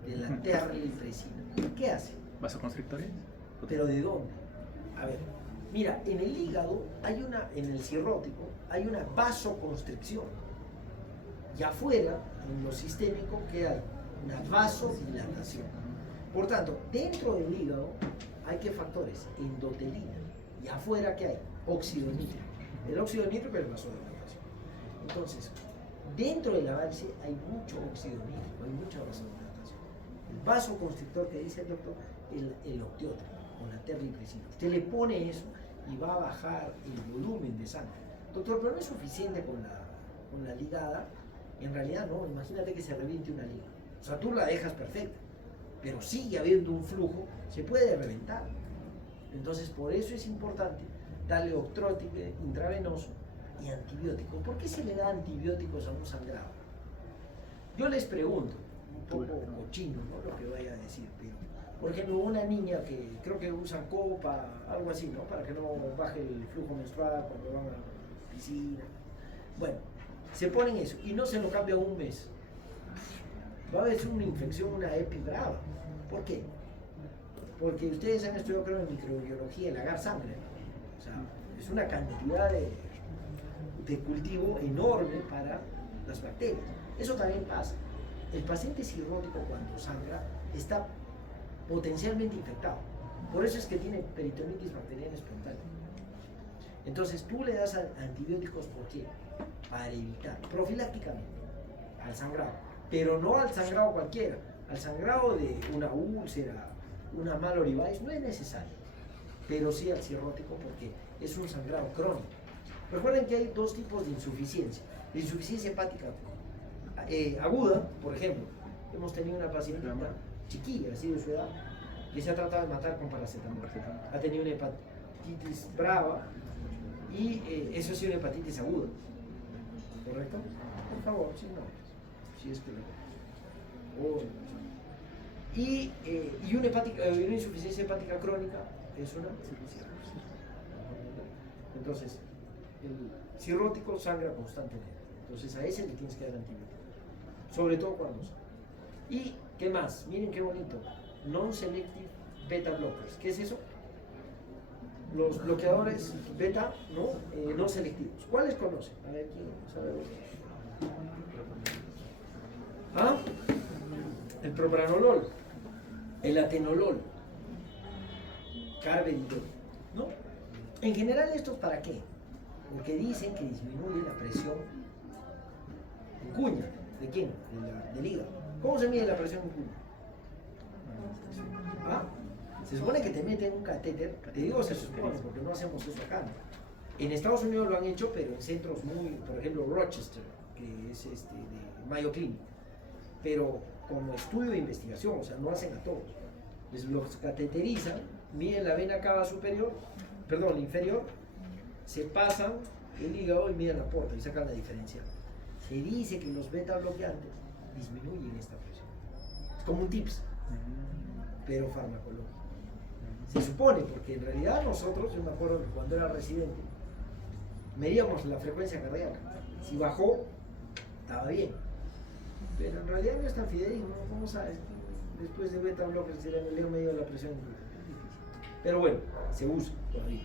De la terlitrecina. ¿Qué hace? ¿Vasoconstrictores? ¿Pero de dónde? A ver, mira, en el hígado hay una, en el cirrótico, hay una vasoconstricción. Y afuera, en lo sistémico, ¿qué hay? Una vasodilatación. Por tanto, dentro del hígado hay ¿qué factores? Endotelina. Y afuera, ¿qué hay? Óxido nítrico. El óxido nítrico es vasodilatación. Entonces, dentro de la varice hay mucho óxido nítrico, hay mucha vasodilatación. El vasoconstrictor que dice el doctor, el octeótrico, con la terlitrecina. Usted le pone eso y va a bajar el volumen de sangre. Doctor, pero no es suficiente con la ligada. En realidad no, imagínate que se reviente una liga. O sea, tú la dejas perfecta, pero sigue habiendo un flujo, se puede reventar. Entonces, por eso es importante darle octrótico intravenoso y antibiótico. ¿Por qué se le da antibióticos a un sangrado? Yo les pregunto, un poco cochino, ¿no? Lo que vaya a decir, pero por ejemplo, una niña que creo que usa copa, algo así, ¿no? Para que no baje el flujo menstrual cuando van a la piscina. Bueno, se ponen eso y no se lo cambia un mes. Va a haber una infección, una EPI brava. ¿Por qué? Porque ustedes han estudiado, creo, en microbiología, el agar sangre, ¿no? O sea, es una cantidad de cultivo enorme para las bacterias. Eso también pasa. El paciente cirrótico cuando sangra está potencialmente infectado. Por eso es que tiene peritonitis bacteriana espontánea. Entonces tú le das antibióticos, ¿por qué? Para evitar, profilácticamente, al sangrado. Pero no al sangrado cualquiera. Al sangrado de una úlcera, una maloribitis, no es necesario. Pero sí al cirrótico porque es un sangrado crónico. Recuerden que hay dos tipos de insuficiencia. La insuficiencia hepática aguda, por ejemplo. Hemos tenido una paciente chiquilla, así de su edad, que se ha tratado de matar con paracetamol. Ha tenido una hepatitis brava y eso ha sido una hepatitis aguda. ¿Correcto? Por favor, si no, si es que lo y una insuficiencia hepática crónica es una cirrosis. Entonces, el cirrótico sangra constantemente. Entonces, a ese le tienes que dar antibiótico. Sobre todo cuando sangra. ¿Y qué más? Miren qué bonito. Non-selective beta blockers. ¿Qué es eso? Los bloqueadores beta no selectivos. ¿Cuáles conocen? A ver, ¿quién sabe? ¿Ah? El propranolol, el atenolol, carvedilol, ¿no? En general, ¿estos para qué? Porque dicen que disminuye la presión en cuña. ¿De quién? Del hígado. ¿Cómo se mide la presión en cuña? ¿Ah? Se supone que te meten un catéter, te digo se supone porque no hacemos eso acá. En Estados Unidos lo han hecho, pero en centros muy, por ejemplo, Rochester, que es de Mayo Clinic, pero como estudio de investigación, o sea, no hacen a todos. Les los cateterizan, miden la vena cava superior, perdón, la inferior, se pasan el hígado y miden la porta y sacan la diferencia. Se dice que los beta bloqueantes disminuyen esta presión. Es como un tips, pero farmacológico. Se supone, porque en realidad nosotros, yo me acuerdo que cuando era residente, medíamos la frecuencia cardíaca. Si bajó, estaba bien. Pero en realidad no es tan fidedigno, ¿no? ¿Cómo sabes? Después de beta blockers se le ha medido la presión. Pero bueno, se usa todavía.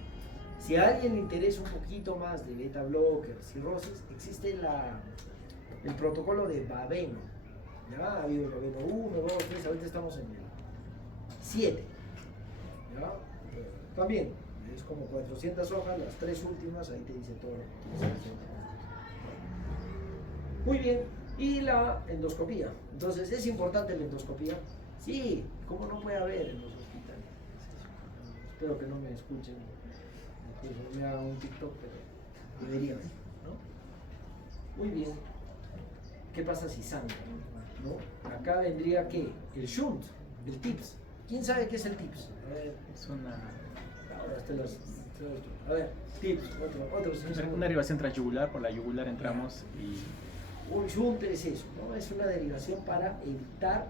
Si a alguien le interesa un poquito más de beta blockers, cirrosis, existe el protocolo de Babeno. ¿Ya? Ha habido el Babeno 1, 2, 3, ahorita estamos en el 7. ¿Ya? También es como 400 hojas, las 3 últimas, ahí te dice todo lo que tienes que hacer. Muy bien, y la endoscopía. Entonces, ¿es importante la endoscopía? Sí, ¿cómo no puede haber en los hospitales? Espero que no me escuchen, que no me hagan un TikTok, pero debería haber, ¿no? Muy bien. ¿Qué pasa si sangra? ¿No? Acá vendría ¿qué? El shunt, el TIPS. ¿Quién sabe qué es el TIPS? A ver, Es una, ahora a ver, TIPS, otro. una derivación transyugular, por la yugular entramos y Un shunt es eso, ¿no? Es una derivación para evitar.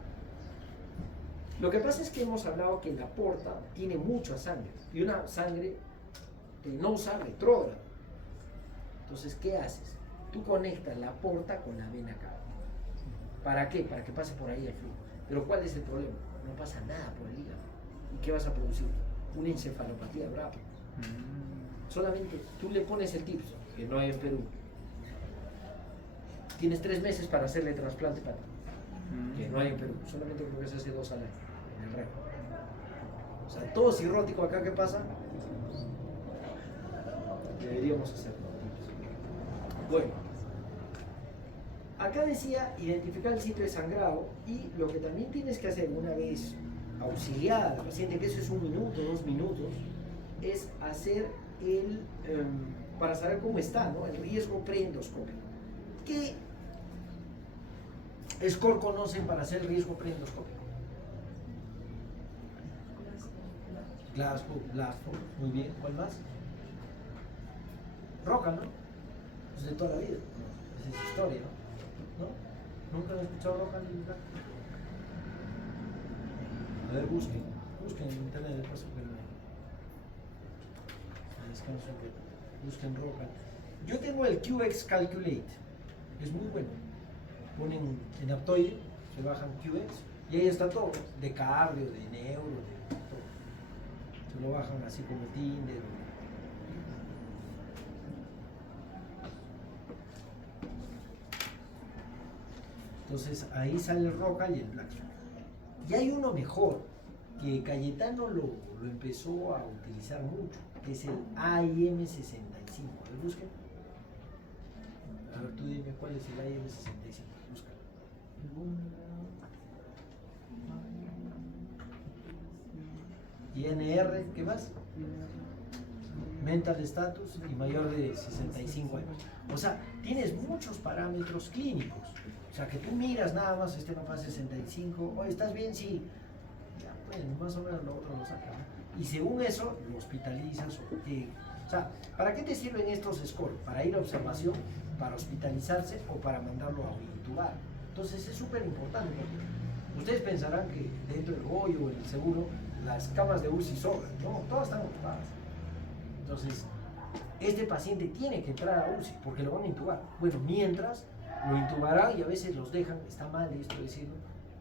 Lo que pasa es que hemos hablado que la porta tiene mucha sangre y una sangre venosa retrógrada. Entonces, ¿qué haces? Tú conectas la porta con la vena cava. ¿Para qué? Para que pase por ahí el flujo. Pero ¿cuál es el problema? No pasa nada por el hígado. ¿Y qué vas a producir? Una encefalopatía brava. Solamente tú le pones el tips, que no hay en Perú. Tienes 3 meses para hacerle trasplante hepático, que no hay en Perú. Solamente creo que se hace 2 al año en el remo. O sea, todo cirrótico acá, ¿qué pasa? Deberíamos hacerlo. Bueno, acá decía identificar el sitio de sangrado y lo que también tienes que hacer una vez auxiliada al paciente, que eso es 1 minuto, 2 minutos, es hacer el, para saber cómo está, ¿no? El riesgo preendoscópico. ¿Qué score conocen para hacer el riesgo preendoscópico? Glasgow, muy bien. ¿Cuál más? Roca, ¿no? Es de toda la vida, esa es historia, ¿no? ¿Nunca han escuchado Roca en el Glasgow? A ver, busquen en internet de paso que no descanso que busquen Roca. Yo tengo el QX Calculate, es muy bueno. Ponen en Aptoide, se bajan QX y ahí está todo, de cardio, de neuro, de todo. Se lo bajan así como Tinder. Entonces ahí sale el Roca y el Blackstone. Y hay uno mejor, que Cayetano lo empezó a utilizar mucho, que es el AIM65. A ver, busquen. A ver, tú dime cuál es el AIM65. Búscalo. INR, ¿qué más? Mental status y mayor de 65 años. O sea, tienes muchos parámetros clínicos. O sea, que tú miras nada más, este mapa 65, oye, ¿estás bien? Sí. Ya, pues, más o menos lo otro lo saca, ¿no? Y según eso, lo hospitalizas o sea, ¿para qué te sirven estos scores? ¿Para ir a observación, para hospitalizarse o para mandarlo a intubar? Entonces es súper importante porque ustedes pensarán que dentro del Goyo o en el seguro las camas de UCI sobran, no, todas están ocupadas. Entonces, este paciente tiene que entrar a UCI porque lo van a intubar. Bueno, mientras lo intubarán y a veces los dejan, está mal esto decirlo,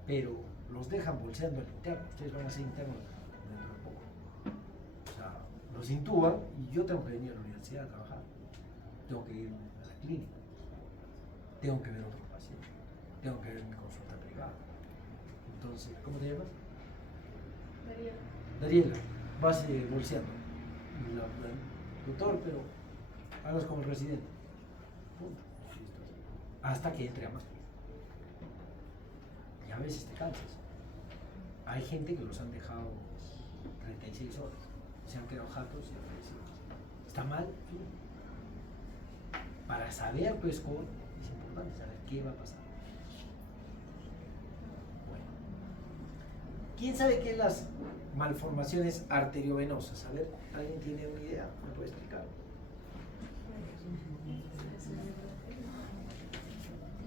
pero los dejan bolseando al interno. Ustedes van a ser internos dentro de poco. O sea, los intuban y yo tengo que venir a la universidad a trabajar. Tengo que ir a la clínica. Tengo que ver a otro paciente. Tengo que ver mi consulta privada. Entonces, ¿cómo te llamas? Dariela. Vas bolseando. Doctor, pero hagas como el residente. Punto. Hasta que entre a más. Y a veces te cansas. Hay gente que los han dejado 36 horas. Se han quedado jatos y han fallecido. ¿Está mal? Sí. Para saber tu score es importante saber qué va a pasar. Bueno. ¿Quién sabe qué es las malformaciones arteriovenosas? A ver, ¿alguien tiene una idea? ¿Me puede explicar?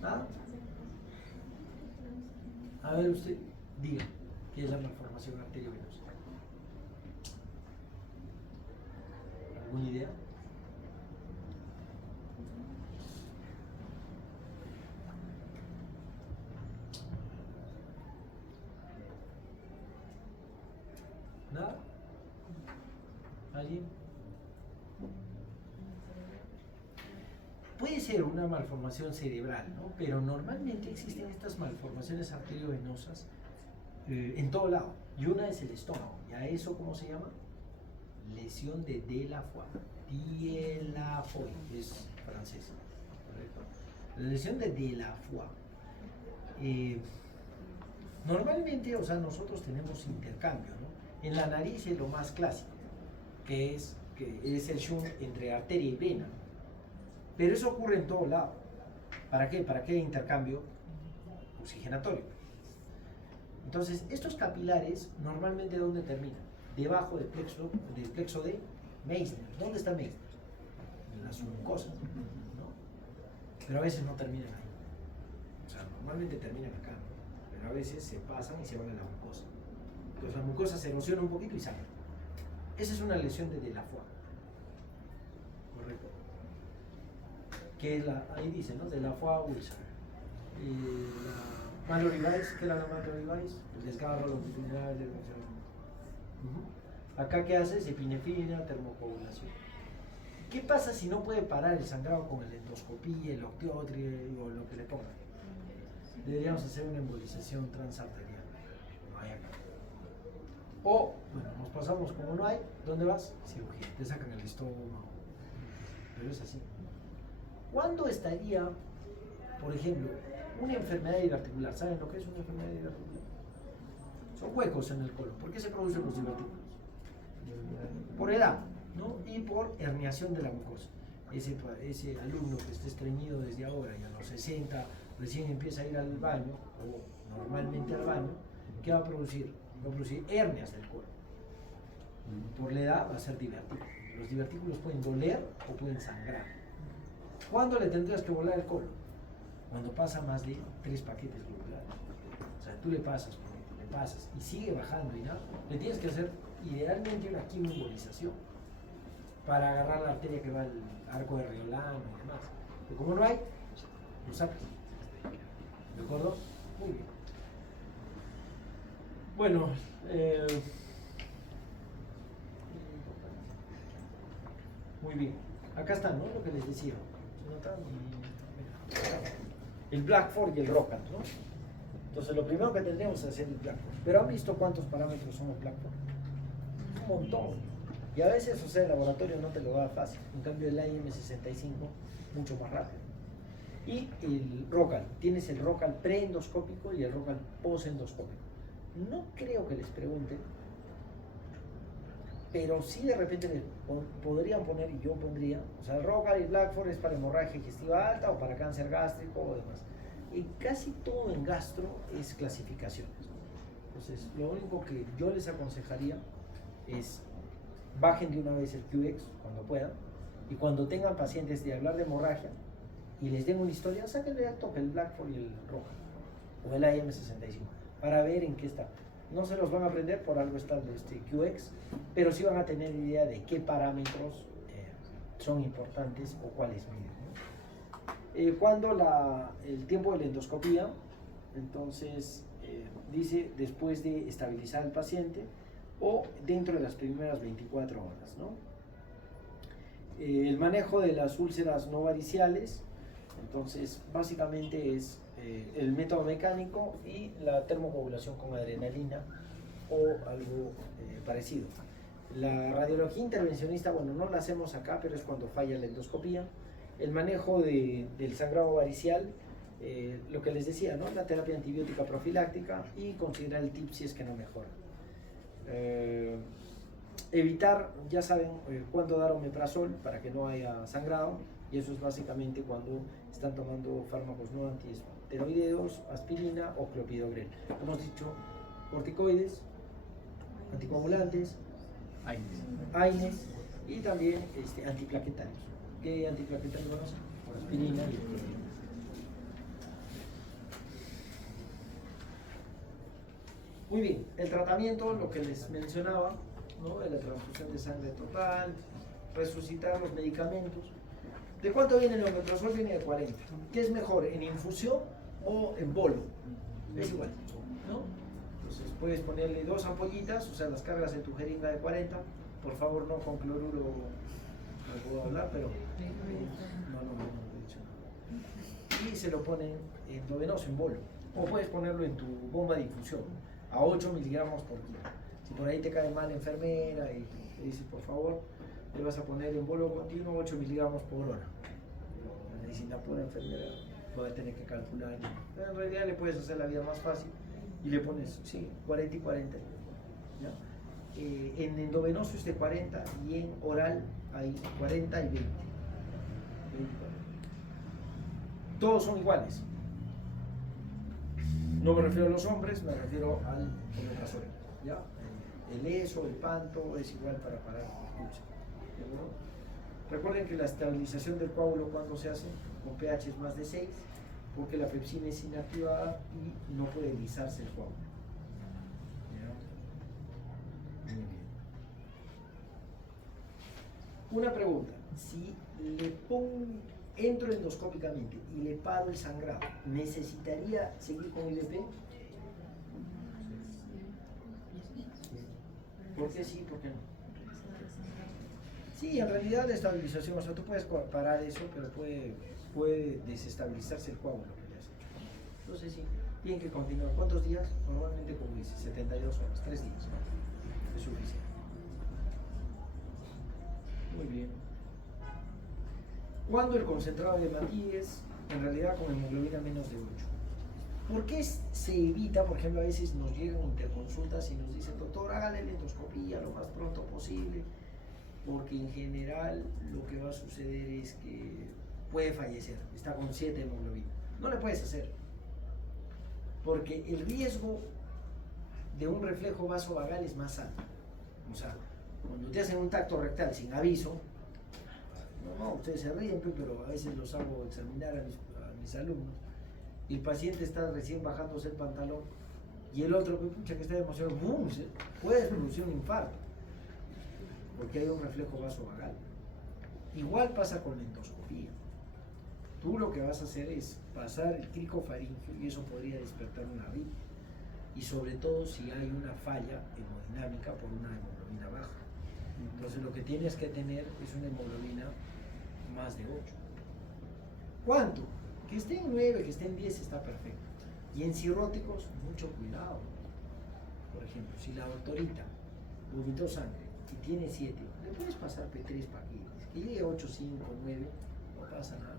¿Ah? A ver, usted diga, ¿qué es la malformación arteriovenosa? ¿Alguna idea? ¿Nada? ¿Alguien? puede ser una malformación cerebral, ¿no? Pero normalmente existen estas malformaciones arteriovenosas en todo lado. Y una es el estómago. ¿Y a eso cómo se llama? Lesión de Delafoy. Delafoy es francés. ¿Correcto? La lesión de Delafoy. Normalmente, o sea, nosotros tenemos intercambio, ¿no? En la nariz es lo más clásico, que es el shunt entre arteria y vena. Pero eso ocurre en todo lado. ¿Para qué? ¿Para qué intercambio oxigenatorio? Entonces, estos capilares, normalmente, ¿dónde terminan? Debajo del plexo de Meissner. ¿Dónde está Meissner? En las mucosas, ¿no? Pero a veces no terminan ahí. O sea, normalmente terminan acá, ¿no? Pero a veces se pasan y se van a la mucosa. Entonces la mucosa se erosiona un poquito y sale. Esa es una lesión de Delafoy. Correcto. Que es ahí dice, ¿no? Delafoy ulcer. La Mallory Weiss, ¿qué era la Mallory Weiss? El desgarro longitudinal de Acá, ¿qué hace? Epinefrina, termocoagulación. ¿Qué pasa si no puede parar el sangrado con la endoscopía, el octiotri o lo que le pongan? Deberíamos hacer una embolización transarterial. No hay acá. O, bueno, nos pasamos como no hay, ¿dónde vas? Cirugía. Te sacan el estómago. Pero es así. ¿Cuándo estaría, por ejemplo, una enfermedad diverticular? ¿Saben lo que es una enfermedad diverticular? Son huecos en el colon. ¿Por qué se producen los divertículos? Por edad, ¿no? Y por herniación de la mucosa. Ese alumno que esté estreñido desde ahora y a los 60 recién empieza a ir al baño, o normalmente al baño, ¿qué va a producir? Va a producir hernias del colon. Por la edad va a ser divertículo. Los divertículos pueden doler o pueden sangrar. ¿Cuándo le tendrías que volar el colon? Cuando pasa más de 3 paquetes globulares. O sea, tú le pasas y sigue bajando y nada, le tienes que hacer idealmente una quimioembolización para agarrar la arteria que va al arco de Riolano y demás. Pero como no hay, lo sacas. ¿De acuerdo? Muy bien. Bueno, muy bien. Acá está, ¿no? Lo que les decía. ¿Se notan? El Blackford y el Rocan, ¿no? Entonces lo primero que tendríamos es hacer el Blackford. Pero ¿han visto cuántos parámetros son los Blackford? Un montón. Y a veces, o sea, el laboratorio no te lo da fácil. En cambio el IM65, mucho más rápido. Y el ROCAL. Tienes el ROCAL preendoscópico y el ROCAL posendoscópico. No creo que les pregunten, pero sí de repente les podrían poner, y yo pondría, o sea, el ROCAL y Blackford es para hemorragia digestiva alta o para cáncer gástrico o demás. Y casi todo en gastro es clasificaciones. Entonces, lo único que yo les aconsejaría es bajen de una vez el QX cuando puedan, y cuando tengan pacientes de hablar de hemorragia y les den una historia, sáquenle al toque el Blackford y el ROCAL o el IM65 para ver en qué está. No se los van a aprender, por algo está QX, pero sí van a tener idea de qué parámetros son importantes o cuáles miden, ¿no? Cuando el tiempo de la endoscopía, entonces dice después de estabilizar al paciente o dentro de las primeras 24 horas, ¿no? El manejo de las úlceras no variciales, entonces básicamente es el método mecánico y la termocoagulación con adrenalina o algo parecido. La radiología intervencionista, bueno, no la hacemos acá, pero es cuando falla la endoscopía. El manejo del sangrado varicial, lo que les decía, ¿no? La terapia antibiótica profiláctica y considerar el TIP si es que no mejora. Evitar, ya saben, cuándo dar omeprazol para que no haya sangrado, y eso es básicamente cuando están tomando fármacos no antiesteroideos, aspirina o clopidogrel. Hemos dicho corticoides, anticoagulantes, AINES y también antiplaquetarios. ¿Qué antiplaquetarios conocen? Por aspirina y clopidogrel. Muy bien, el tratamiento, lo que les mencionaba, ¿no? De la transfusión de sangre total, resucitar los medicamentos. ¿De cuánto viene el omeprazol? Viene de 40. ¿Qué es mejor, en infusión o en bolo? Es igual, ¿no? Entonces puedes ponerle 2 ampollitas, o sea, las cargas de tu jeringa de 40. Por favor, no con cloruro, no puedo hablar, pero no he dicho nada. y se lo ponen endovenoso en bolo. O puedes ponerlo en tu bomba de infusión a 8 miligramos por kilo. Si por ahí te cae mal la enfermera y te dice, por favor, le vas a poner en bolo continuo 8 miligramos por hora. Y si la pura enfermera va a tener que calcular. Pero en realidad le puedes hacer la vida más fácil y le pones, sí, 40 y 40. ¿Ya? En endovenoso es de 40 y en oral hay 40 y 20. 20 y 40. Todos son iguales. No me refiero a los hombres, me refiero al omeprazol. ¿Ya? El ESO, el panto es igual para parar el pulso. Recuerden que la estabilización del coágulo, cuando se hace con pH es más de 6, porque la pepsina es inactivada y no puede lisarse el coágulo. ¿Ya? Muy bien. Una pregunta: si le entro endoscópicamente y le paro el sangrado, ¿necesitaría seguir con IVP? ¿Por qué sí? ¿Por qué no? Sí, en realidad la estabilización, o sea, tú puedes parar eso, pero puede desestabilizarse el coágulo que le has hecho. Entonces sí, tienen que continuar. ¿Cuántos días? Normalmente, como dice, 72 horas, 3 días, ¿no? Es suficiente. Muy bien. Cuando el concentrado de hematíes, en realidad con hemoglobina menos de 8. ¿Por qué se evita? Por ejemplo, a veces nos llegan interconsultas y nos dicen, doctor, hágale la endoscopía lo más pronto posible, porque en general lo que va a suceder es que puede fallecer, está con 7 hemoglobina. No le puedes hacer, porque el riesgo de un reflejo vasovagal es más alto. O sea, cuando te hacen un tacto rectal sin aviso, no, ustedes se ríen, pero a veces los hago examinar a mis alumnos, y el paciente está recién bajándose el pantalón, y el otro, pucha, que está emocionado, ¡boom!, puede producir un infarto, porque hay un reflejo vasovagal. Igual pasa con la endoscopía. Tú lo que vas a hacer es pasar el cricofaringio y eso podría despertar una arritmia. Y sobre todo si hay una falla hemodinámica por una hemoglobina baja. Entonces lo que tienes que tener es una hemoglobina más de 8. ¿Cuánto? Que esté en 9, que esté en 10 está perfecto. Y en cirróticos, mucho cuidado. Por ejemplo, si la doctorita vomitó sangre y tiene 7, le puedes pasar P3 paquetes. Que llegue a 8, 5, 9, no pasa nada.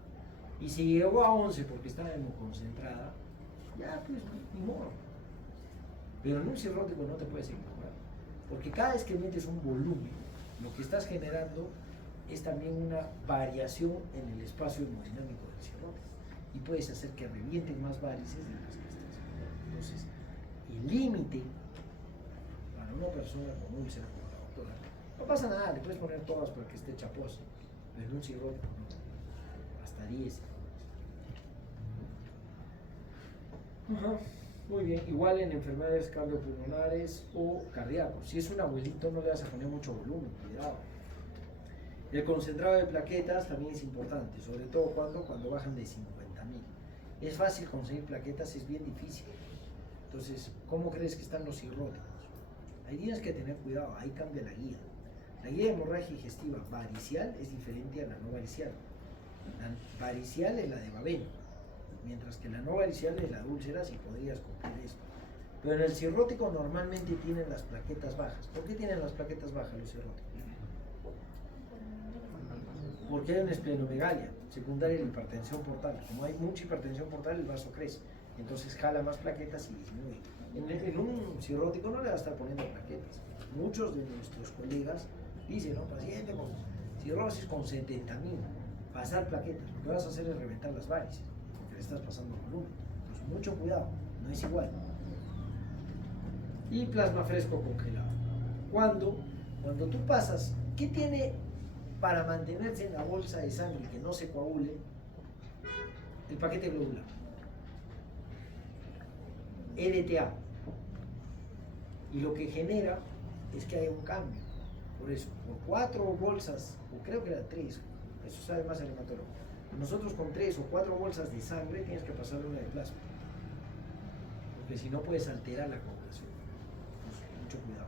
Y si llegó a 11 porque está hemoconcentrada, ya pues ni modo. Pero en un cirrótico no te puedes equivocar, porque cada vez que metes un volumen, lo que estás generando es también una variación en el espacio hemodinámico del cirrótico y puedes hacer que revienten más varices de las que estás. Entonces, el límite para una persona con úlcera como la doctora, no pasa nada, le puedes poner todas para que esté chaposo, pero en un cirrótico no, hasta 10. Ajá. Muy bien, igual en enfermedades cardiopulmonares o cardíacos. Si es un abuelito no le vas a poner mucho volumen, cuidado. El concentrado de plaquetas también es importante, sobre todo cuando bajan de 50.000. Es fácil conseguir plaquetas, es bien difícil. Entonces, ¿cómo crees que están los cirróticos? Ahí tienes que tener cuidado, ahí cambia la guía. La guía de hemorragia digestiva varicial es diferente a la no varicial. La varicial es la de Babeno, mientras que la no varicial es la de úlceras y podrías cumplir esto. Pero en el cirrótico normalmente tienen las plaquetas bajas. ¿Por qué tienen las plaquetas bajas los cirróticos? Porque hay una esplenomegalia secundaria de la hipertensión portal. Como hay mucha hipertensión portal, el vaso crece. Entonces jala más plaquetas y disminuye. En un cirrótico no le va a estar poniendo plaquetas. Muchos de nuestros colegas dicen, ¿no? Paciente con cirrosis con 70.000, pasar plaquetas. Lo que vas a hacer es reventar las varices, porque le estás pasando volumen. Entonces mucho cuidado, no es igual. Y plasma fresco congelado. Cuando tú pasas, ¿qué tiene para mantenerse en la bolsa de sangre que no se coagule? El paquete globular. EDTA. Y lo que genera es que haya un cambio. Por eso, por 4 bolsas, o creo que era 3, eso sabe más el hematólogo. Nosotros con 3 o 4 bolsas de sangre tienes que pasarle una de plasma. Porque si no puedes alterar la coagulación. Entonces, mucho cuidado.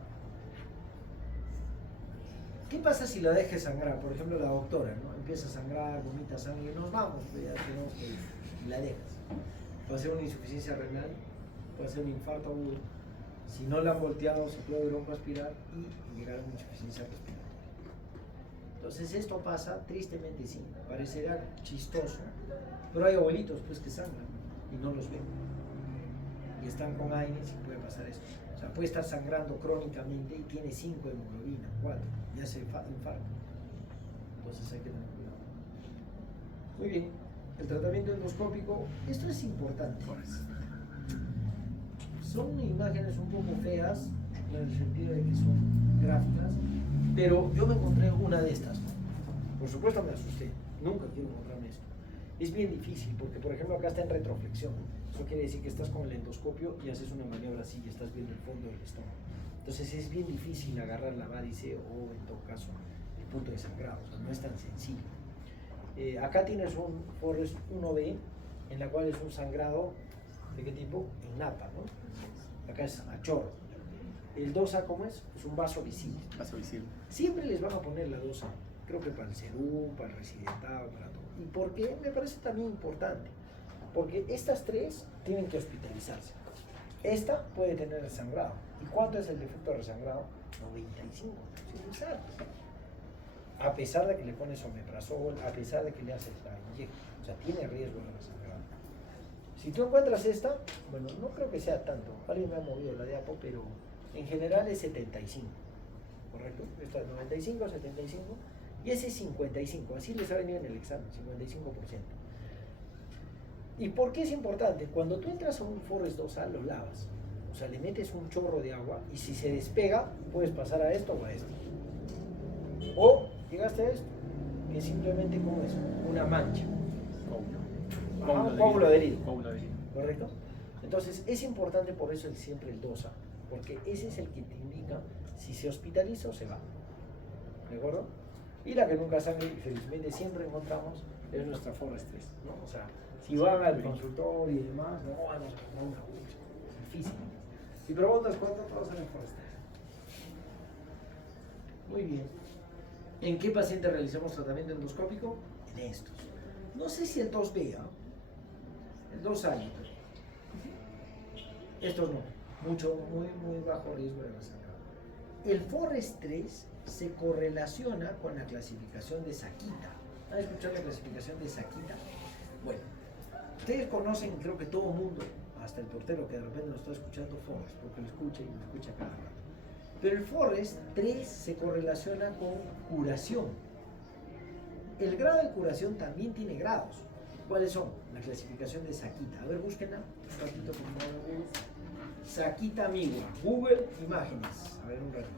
¿Qué pasa si la dejes sangrar? Por ejemplo, la doctora, ¿no? Empieza a sangrar, vomita sangre y nos vamos, pues ya tenemos que y la dejas. Puede ser una insuficiencia renal, puede ser un infarto agudo. Si no la han volteado, se puede broncoaspirar y llegar a una insuficiencia respiratoria. Entonces esto pasa, tristemente sí, parecerá chistoso, pero hay abuelitos pues que sangran y no los ven. Y están con AINES y puede pasar esto. O sea, puede estar sangrando crónicamente y tiene 5 de hemoglobina, 4, ya se infarto. Entonces hay que tener cuidado. Muy bien, el tratamiento endoscópico, esto es importante. Son imágenes un poco feas, en el sentido de que son gráficas, pero yo me encontré una de estas. Por supuesto me asusté, nunca quiero encontrarme esto. Es bien difícil porque, por ejemplo, acá está en retroflexión. Eso quiere decir que estás con el endoscopio y haces una maniobra así y estás viendo el fondo del estómago. Entonces es bien difícil agarrar la varice o, en todo caso, el punto de sangrado. O sea, no es tan sencillo. Acá tienes un Forrest 1B, en la cual es un sangrado, ¿de qué tipo? En napa, ¿no? Acá es a chorro. El 2A, ¿cómo es? Es un vaso visible. Vaso visible. Siempre les van a poner la 2A. Creo que para el CEDU, para el residentado, para todo. ¿Y por qué? Me parece también importante. Porque estas tres tienen que hospitalizarse. Esta puede tener resangrado. ¿Y cuánto es el defecto de resangrado? 95. Sin usar. A pesar de que le pones omeprazol, a pesar de que le haces la inyección. O sea, tiene riesgo de resangrado. Si tú encuentras esta, bueno, no creo que sea tanto. Alguien me ha movido la de APO, pero en general es 75. ¿Correcto? Esta es 95, 75. Y ese es 55. Así les ha venido en el examen, 55%. ¿Y por qué es importante? Cuando tú entras a un Forrest 2A, lo lavas. O sea, le metes un chorro de agua y si se despega, puedes pasar a esto o a esto. O llegaste a esto, que simplemente como es una mancha. Un coágulo adherido. ¿Correcto? Entonces, es importante por eso siempre el 2A, porque ese es el que te indica si se hospitaliza o se va. ¿De acuerdo? Y la que nunca sangre, y felizmente siempre encontramos, es nuestra Forrest 3, ¿no? O sea, si van al consultorio y demás, no vamos a comprar una bucha. Es difícil. Si preguntas cuánto, todos salen Forrest 3. Muy bien. ¿En qué paciente realizamos tratamiento endoscópico? En estos. No sé si el 2B, el 2A. Estos no. Muy bajo riesgo de resangrado. El Forrest 3 se correlaciona con la clasificación de Sakita. ¿Han escuchado la clasificación de Sakita? Bueno, ustedes conocen, creo que todo el mundo, hasta el portero que de repente nos está escuchando Forrest, porque lo escucha y lo escucha cada rato. Pero el Forrest 3 se correlaciona con curación. El grado de curación también tiene grados. ¿Cuáles son? La clasificación de Sakita. A ver, búsquenla. Un ratito, por favor. Sakita Miwa. Google Imágenes. A ver, un ratito.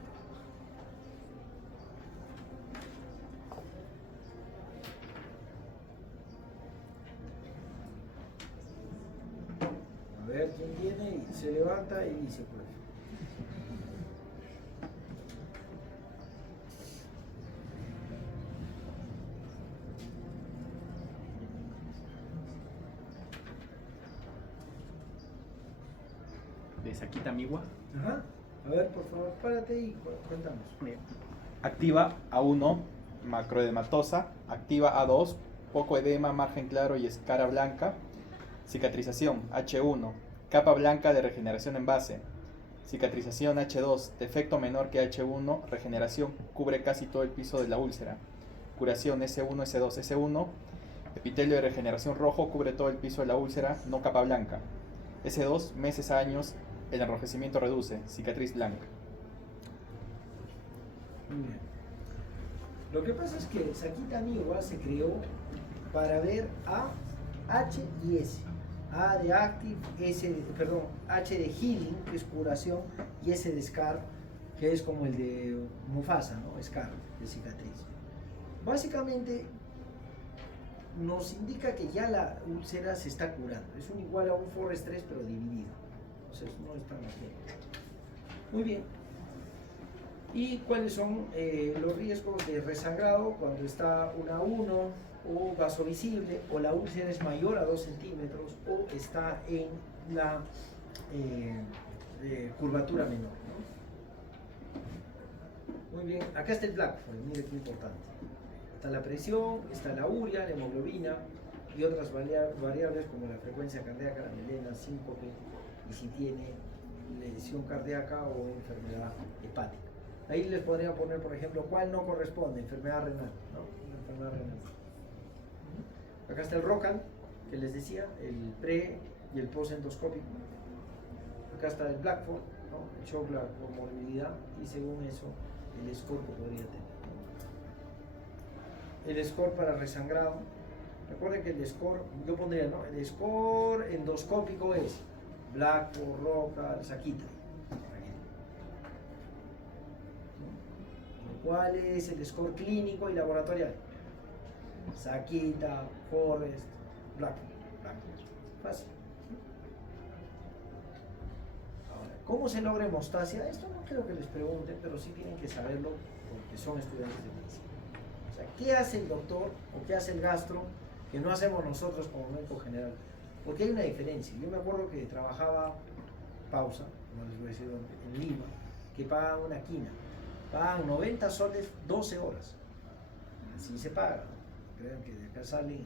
A ver quién viene y se levanta y dice, pues. De Sakita Miwa. Ajá. A ver, por favor, párate y cuéntanos. Activa A1, macroedematosa. Activa A2, poco edema, margen claro y escara blanca. Cicatrización H1, capa blanca de regeneración en base. Cicatrización H2, defecto menor que H1, regeneración, cubre casi todo el piso de la úlcera. Curación S1, S2, S1, epitelio de regeneración rojo, cubre todo el piso de la úlcera, no capa blanca. S2, meses a años, el enrojecimiento reduce, cicatriz blanca. Muy bien. Lo que pasa es que Sakita Miwa se creó para ver A, H y S. A de Active, H de Healing, que es curación, y S de Scar, que es como el de Mufasa, ¿no? Scar, de cicatriz. Básicamente nos indica que ya la úlcera se está curando. Es un igual a un Forrest 3, pero dividido. Entonces no es tan bien. Muy bien. ¿Y cuáles son los riesgos de resangrado cuando está una 1 o vaso visible, o la úlcera es mayor a 2 centímetros, o está en la curvatura menor, ¿no? Muy bien, acá está el Blackford, mire qué importante. Está la presión, está la urea, la hemoglobina y otras variables como la frecuencia cardíaca, la melena, síncope y si tiene lesión cardíaca o enfermedad hepática. Ahí les podría poner, por ejemplo, cuál no corresponde, enfermedad renal, ¿no? Enfermedad renal. Acá está el ROCAL, que les decía, el pre y el post endoscópico. Acá está el Blackford, ¿no? El shock, la comorbilidad y según eso el score que podría tener. El score para resangrado. Recuerden que el score, yo pondría, ¿no? El score endoscópico es Blackford, ROCAL, Saquita. ¿Cuál es el score clínico y laboratorial? Saquita, Forrest, Blackford. Fácil. Ahora, ¿cómo se logra hemostasia? Esto no creo que les pregunten, pero sí tienen que saberlo porque son estudiantes de medicina. O sea, ¿qué hace el doctor o qué hace el gastro que no hacemos nosotros como médico general? Porque hay una diferencia. Yo me acuerdo que trabajaba, pausa, no les voy a decir dónde, en Lima, que pagaban una quina. Pagan 90 soles 12 horas. Así se paga. Crean que de acá salen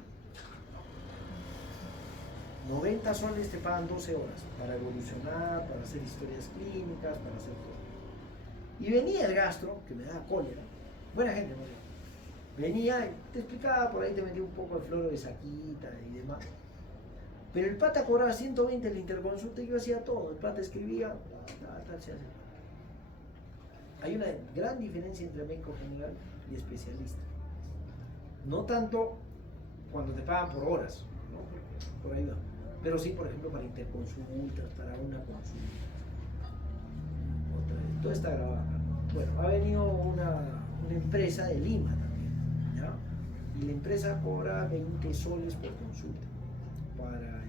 90 soles te pagan 12 horas para evolucionar, para hacer historias clínicas, para hacer todo. Y venía el gastro, que me daba cólera, buena gente, ¿no? Venía, te explicaba, por ahí te metía un poco de floro de Saquita y demás. Pero el pata cobraba 120 en la interconsulta y yo hacía todo. El pata escribía, tal, se hace. Hay una gran diferencia entre médico general y especialista. No tanto cuando te pagan por horas, ¿no? Por ahí va. Pero sí, por ejemplo, para interconsultas, para una consulta. Todo está grabado acá. Bueno, ha venido una empresa de Lima también, ¿ya? Y la empresa cobra 20 soles por consulta. Para el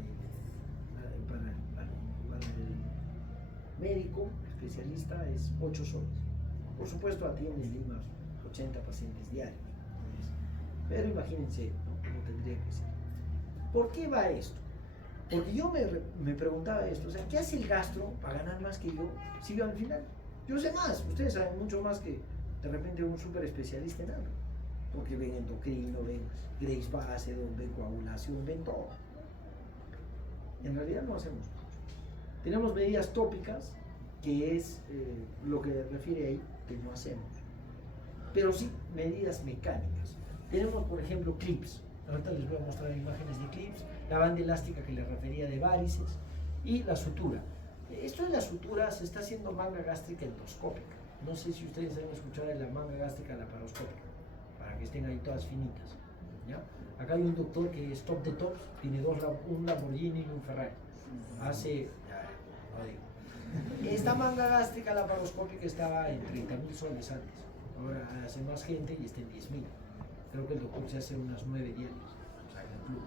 médico especialista es 8 soles. Por supuesto, atiende en Lima 80 pacientes diarios. Pero imagínense, ¿no? Cómo tendría que ser. ¿Por qué va esto? Porque yo me preguntaba esto, o sea, ¿qué hace el gastro para ganar más que yo si yo al final? Yo sé más, ustedes saben mucho más que de repente un súper especialista en algo. Porque ven endocrino, ven Graves base, ven coagulación, ven todo. En realidad no hacemos mucho. Tenemos medidas tópicas, que es lo que refiere ahí, que no hacemos. Pero sí medidas mecánicas. Tenemos, por ejemplo, clips. Ahorita les voy a mostrar imágenes de clips, la banda elástica que les refería de varices y la sutura. Esto de la sutura se está haciendo manga gástrica endoscópica. No sé si ustedes han escuchado de la manga gástrica laparoscópica, para que estén ahí todas finitas, ¿ya? Acá hay un doctor que es top de tops, tiene un Lamborghini y un Ferrari. Hace, no digo. Esta manga gástrica laparoscópica estaba en 30.000 soles antes. Ahora hace más gente y está en 10.000. Creo que el doctor se hace unas 9 diarias, o sea, en el club.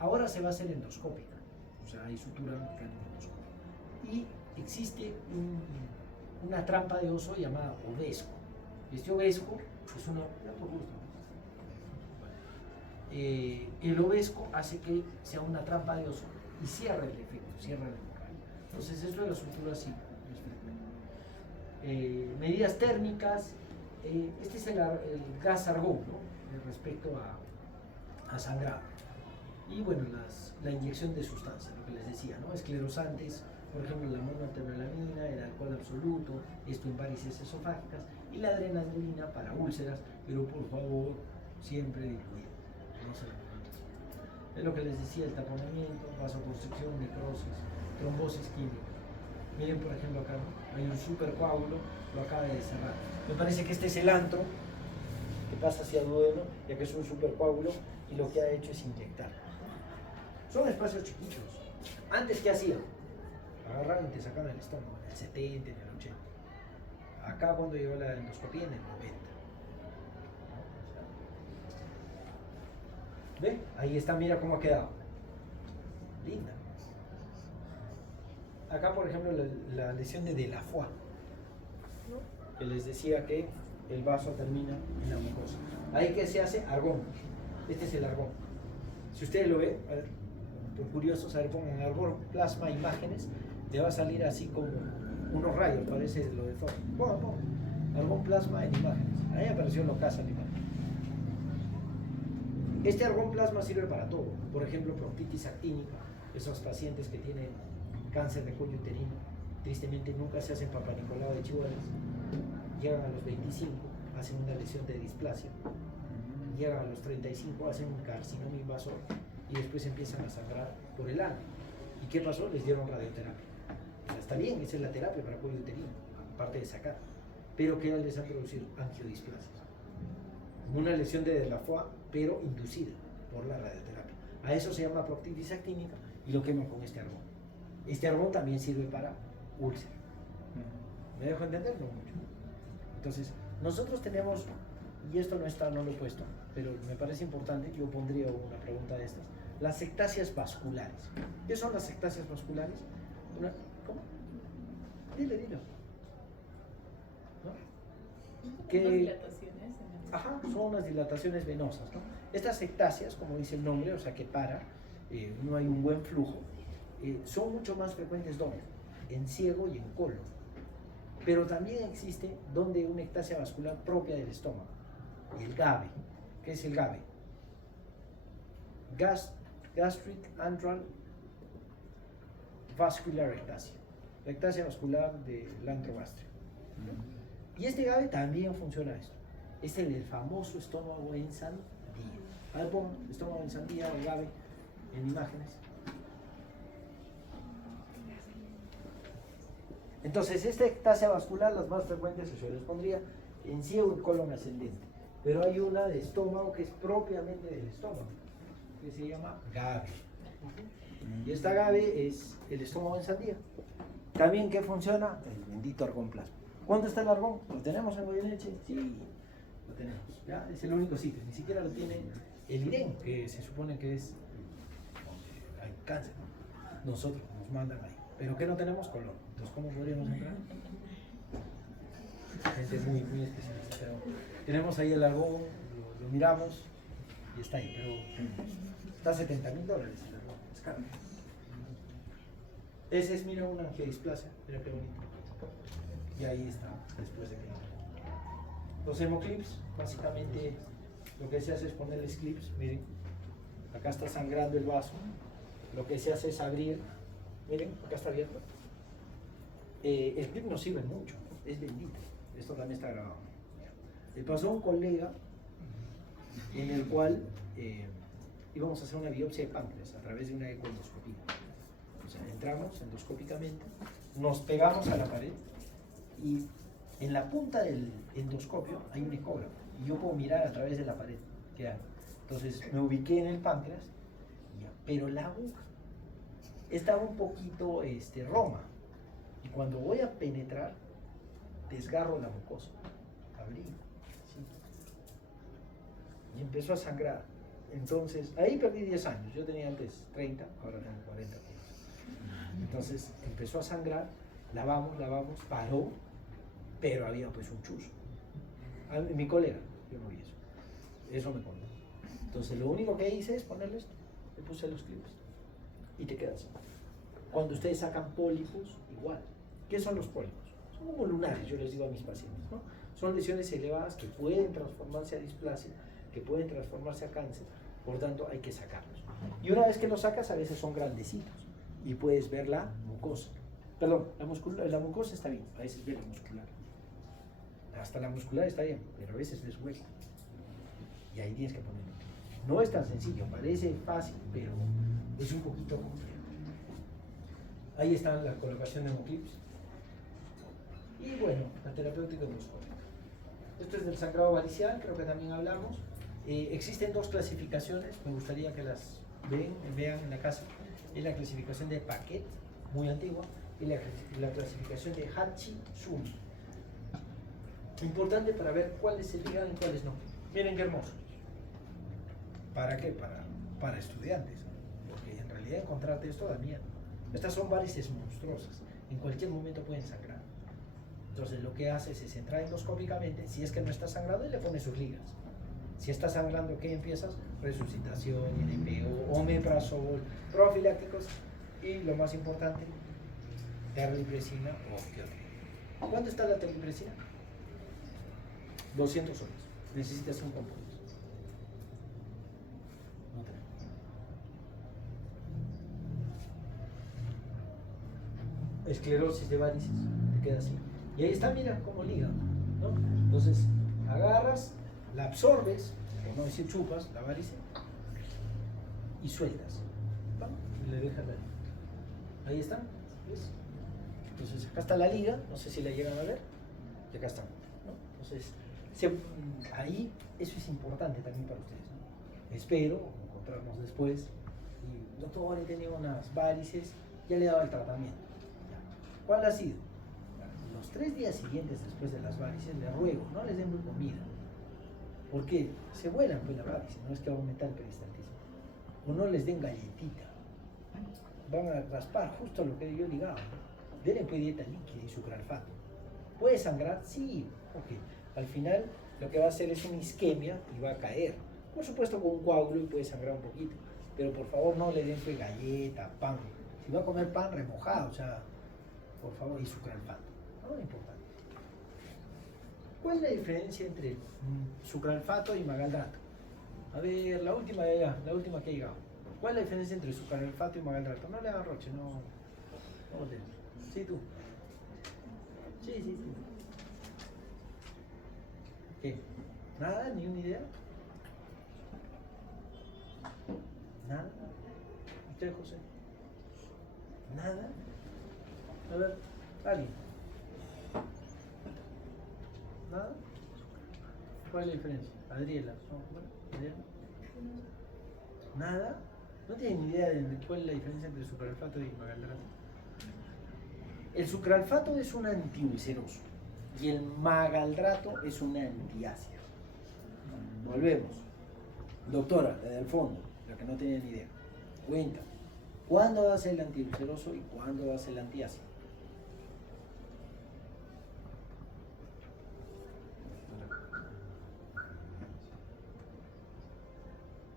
Ahora se va a hacer endoscópica, o sea, hay sutura mecánica endoscópica. Y existe una trampa de oso llamada ovesco. Este ovesco es una... el ovesco hace que sea una trampa de oso y cierra el efecto, cierra el local. Entonces, esto de la sutura sí es frecuente. Medidas térmicas, este es el gas argón, ¿no? Respecto a sangrado. Y bueno, la inyección de sustancias, lo que les decía, ¿no? Esclerosantes, por ejemplo, la monotetralamina, el alcohol absoluto, esto en varices esofágicas, y la adrenalina para úlceras, pero por favor, siempre diluida. No se lo... Es lo que les decía, el taponamiento, vasoconstricción, necrosis, trombosis química. Miren, por ejemplo, acá, ¿no? Hay un supercoágulo, lo acaba de cerrar. Me parece que este es el antro que pasa hacia duodeno, ya que es un supercoágulo, y lo que ha hecho es inyectar. Son espacios chiquitos. Antes, ¿qué hacían? Agarraban y te sacaban el estómago, en el 70, en el 80. Acá cuando llegó la endoscopía, en el 90. ¿Ve? Ahí está, mira cómo ha quedado. Linda. Acá, por ejemplo, la lesión de Delafoy, que les decía que el vaso termina en la mucosa. Ahí que se hace argón. Este es el argón. Si ustedes lo ven, a ver, por curiosos, a ver, pongan argón, plasma, imágenes, te va a salir así como unos rayos, parece lo de Thor. argón plasma en imágenes. Ahí apareció Locasa en imagen. Este argón plasma sirve para todo. Por ejemplo, proctitis actínica, esos pacientes que tienen cáncer de cuello uterino, tristemente nunca se hacen papanicolado de chibolas, llegan a los 25, hacen una lesión de displasia, llegan a los 35, hacen un carcinoma invasor y después empiezan a sangrar por el ano. ¿Y qué pasó? Les dieron radioterapia. O sea, está bien, esa es la terapia para cuello uterino, aparte de sacar. Pero ¿qué les han producido? Angiodisplasias. Una lesión de la foie, pero inducida por la radioterapia. A eso se llama proctitis actínica y lo queman con este argón. Este argón también sirve para úlcera. ¿Me dejo entender? No mucho. Entonces, nosotros tenemos, y esto no está, no lo he puesto, pero me parece importante, yo pondría una pregunta de estas, las ectasias vasculares. ¿Qué son las ectasias vasculares? ¿Cómo? Dile. ¿No? ¿Qué dilataciones? Ajá, son unas dilataciones venosas, ¿no? Estas ectasias, como dice el nombre, o sea que no hay un buen flujo, son mucho más frecuentes ¿dónde? En ciego y en colon. Pero también existe donde una ectasia vascular propia del estómago, el GAVE. ¿Qué es el GAVE? Gastric Antral Vascular Ectasia, la ectasia vascular del antro gástrico. Y este GAVE también funciona esto. Es el famoso estómago en sandía. A ver, pon estómago en sandía, el GAVE, en imágenes. Entonces, esta ectasia vascular, las más frecuentes, yo les pondría en ciego y colon ascendente. Pero hay una de estómago que es propiamente del estómago, que se llama GAVE. Y esta GAVE es el estómago en sandía. También, ¿qué funciona? El bendito argón plasma. ¿Cuánto está el argón? ¿Lo tenemos en Goyeneche? Sí, lo tenemos. ¿Ya? Es el único sitio. Ni siquiera lo tiene el IREN, que se supone que es donde hay cáncer. Nosotros nos mandan ahí. ¿Pero qué no tenemos? Colon. Entonces, ¿cómo podríamos entrar? Gente muy, muy especialista. Pero tenemos ahí el argón, lo miramos y está ahí. Pero está $70,000 el argón. Es caro. Ese es, mira, una angiodisplasia. Mira qué bonito. Y ahí está, después de que los hemoclips, básicamente lo que se hace es ponerles clips. Miren, acá está sangrando el vaso. Lo que se hace es abrir. Miren, acá está abierto. El clip no sirve mucho, es bendito. Esto también está grabado. Le pasó a un colega en el cual íbamos a hacer una biopsia de páncreas a través de una ecoendoscopía. O sea, entramos endoscópicamente, nos pegamos a la pared y en la punta del endoscopio hay un ecógrafo y yo puedo mirar a través de la pared que hay. Entonces me ubiqué en el páncreas, pero la aguja estaba un poquito roma y cuando voy a penetrar desgarro la mucosa, abrí, ¿sí? Y empezó a sangrar. Entonces ahí perdí 10 años, yo tenía antes 30, ahora tengo 40. Entonces empezó a sangrar, lavamos, paró, pero había pues un chuzo. Mi colega, yo no vi eso me contó. Entonces lo único que hice es ponerle esto, le puse los clips y te quedas. Cuando ustedes sacan pólipos, igual. ¿Qué son los pólipos? Son como lunares, yo les digo a mis pacientes, ¿no? Son lesiones elevadas que pueden transformarse a displasia, que pueden transformarse a cáncer, por tanto hay que sacarlos. Y una vez que los sacas, a veces son grandecitos y puedes ver la mucosa. Perdón, la mucosa está bien, a veces ves la muscular. Hasta la muscular está bien, pero a veces ves hueco. Y ahí tienes que ponerlo. No es tan sencillo, parece fácil, pero es un poquito complejo. Ahí está la colocación de hemoclips. Y bueno, la terapéutica endoscópica. Esto es del sangrado varicial, creo que también hablamos. Existen dos clasificaciones, me gustaría que las vean en la casa. Es la clasificación de Paquet, muy antigua, y la clasificación de Hachi-Sumi. Importante para ver cuáles se ligan y cuáles no. Miren qué hermoso. ¿Para qué? Para estudiantes, porque en realidad encontrarte esto da miedo. Estas son varices monstruosas, en cualquier momento pueden sangrar. Entonces lo que haces es entrar endoscópicamente, si es que no está sangrando, y le pones sus ligas. Si está sangrando, ¿qué empiezas? Resucitación, NPO, omeprazol, profilácticos y lo más importante, terlipresina o opioide. ¿Cuánto está la terlipresina? 200 soles. Necesitas 5 ampollas. Otra. Esclerosis de varices, te queda así. Y ahí está, mira cómo liga, ¿no? Entonces, agarras, la absorbes, por no decir chupas, la varice, y sueltas. ¿Va? Y le dejas ahí. Ahí está, ¿ves? Entonces, acá está la liga, no sé si la llegan a ver, y acá está, ¿no? Entonces, ahí, eso es importante también para ustedes, ¿no? Espero encontrarnos después. Y doctor, he tenido unas varices, ya le he dado el tratamiento. ¿Cuál ha sido? Los 3 días siguientes después de las varices, les ruego, no les den comida. Porque se vuelan pues la varices, no es que va a aumentar el peristaltismo. O no les den galletita. Van a raspar justo lo que yo ligaba. Denle pues dieta líquida y sucralfato. ¿Puede sangrar? Sí, porque al final lo que va a hacer es una isquemia y va a caer. Por supuesto con un coágulo y puede sangrar un poquito. Pero por favor no le den pues galleta, pan. Si va a comer pan remojado, o sea, por favor, y sucralfato. No es importante. ¿Cuál es la diferencia entre sucralfato y magaldrato? A ver, la última que ha llegado. ¿Cuál es la diferencia entre sucralfato y magaldrato? No le hagan roche, no. No te. Sí, tú. Sí. ¿Qué? ¿Nada? ¿Ni una idea? ¿Nada? ¿Usted, José? ¿Nada? A ver, alguien. ¿Nada? ¿Cuál es la diferencia? Adriela. ¿Adriela? ¿Nada? ¿No tienen ni idea de cuál es la diferencia entre sucralfato y magaldrato? El sucralfato es un antiulceroso y el magaldrato es un antiácido. Volvemos. Doctora, la del fondo, la que no tenía ni idea. Cuenta. ¿Cuándo va a ser el antiulceroso y cuándo va a ser el antiácido?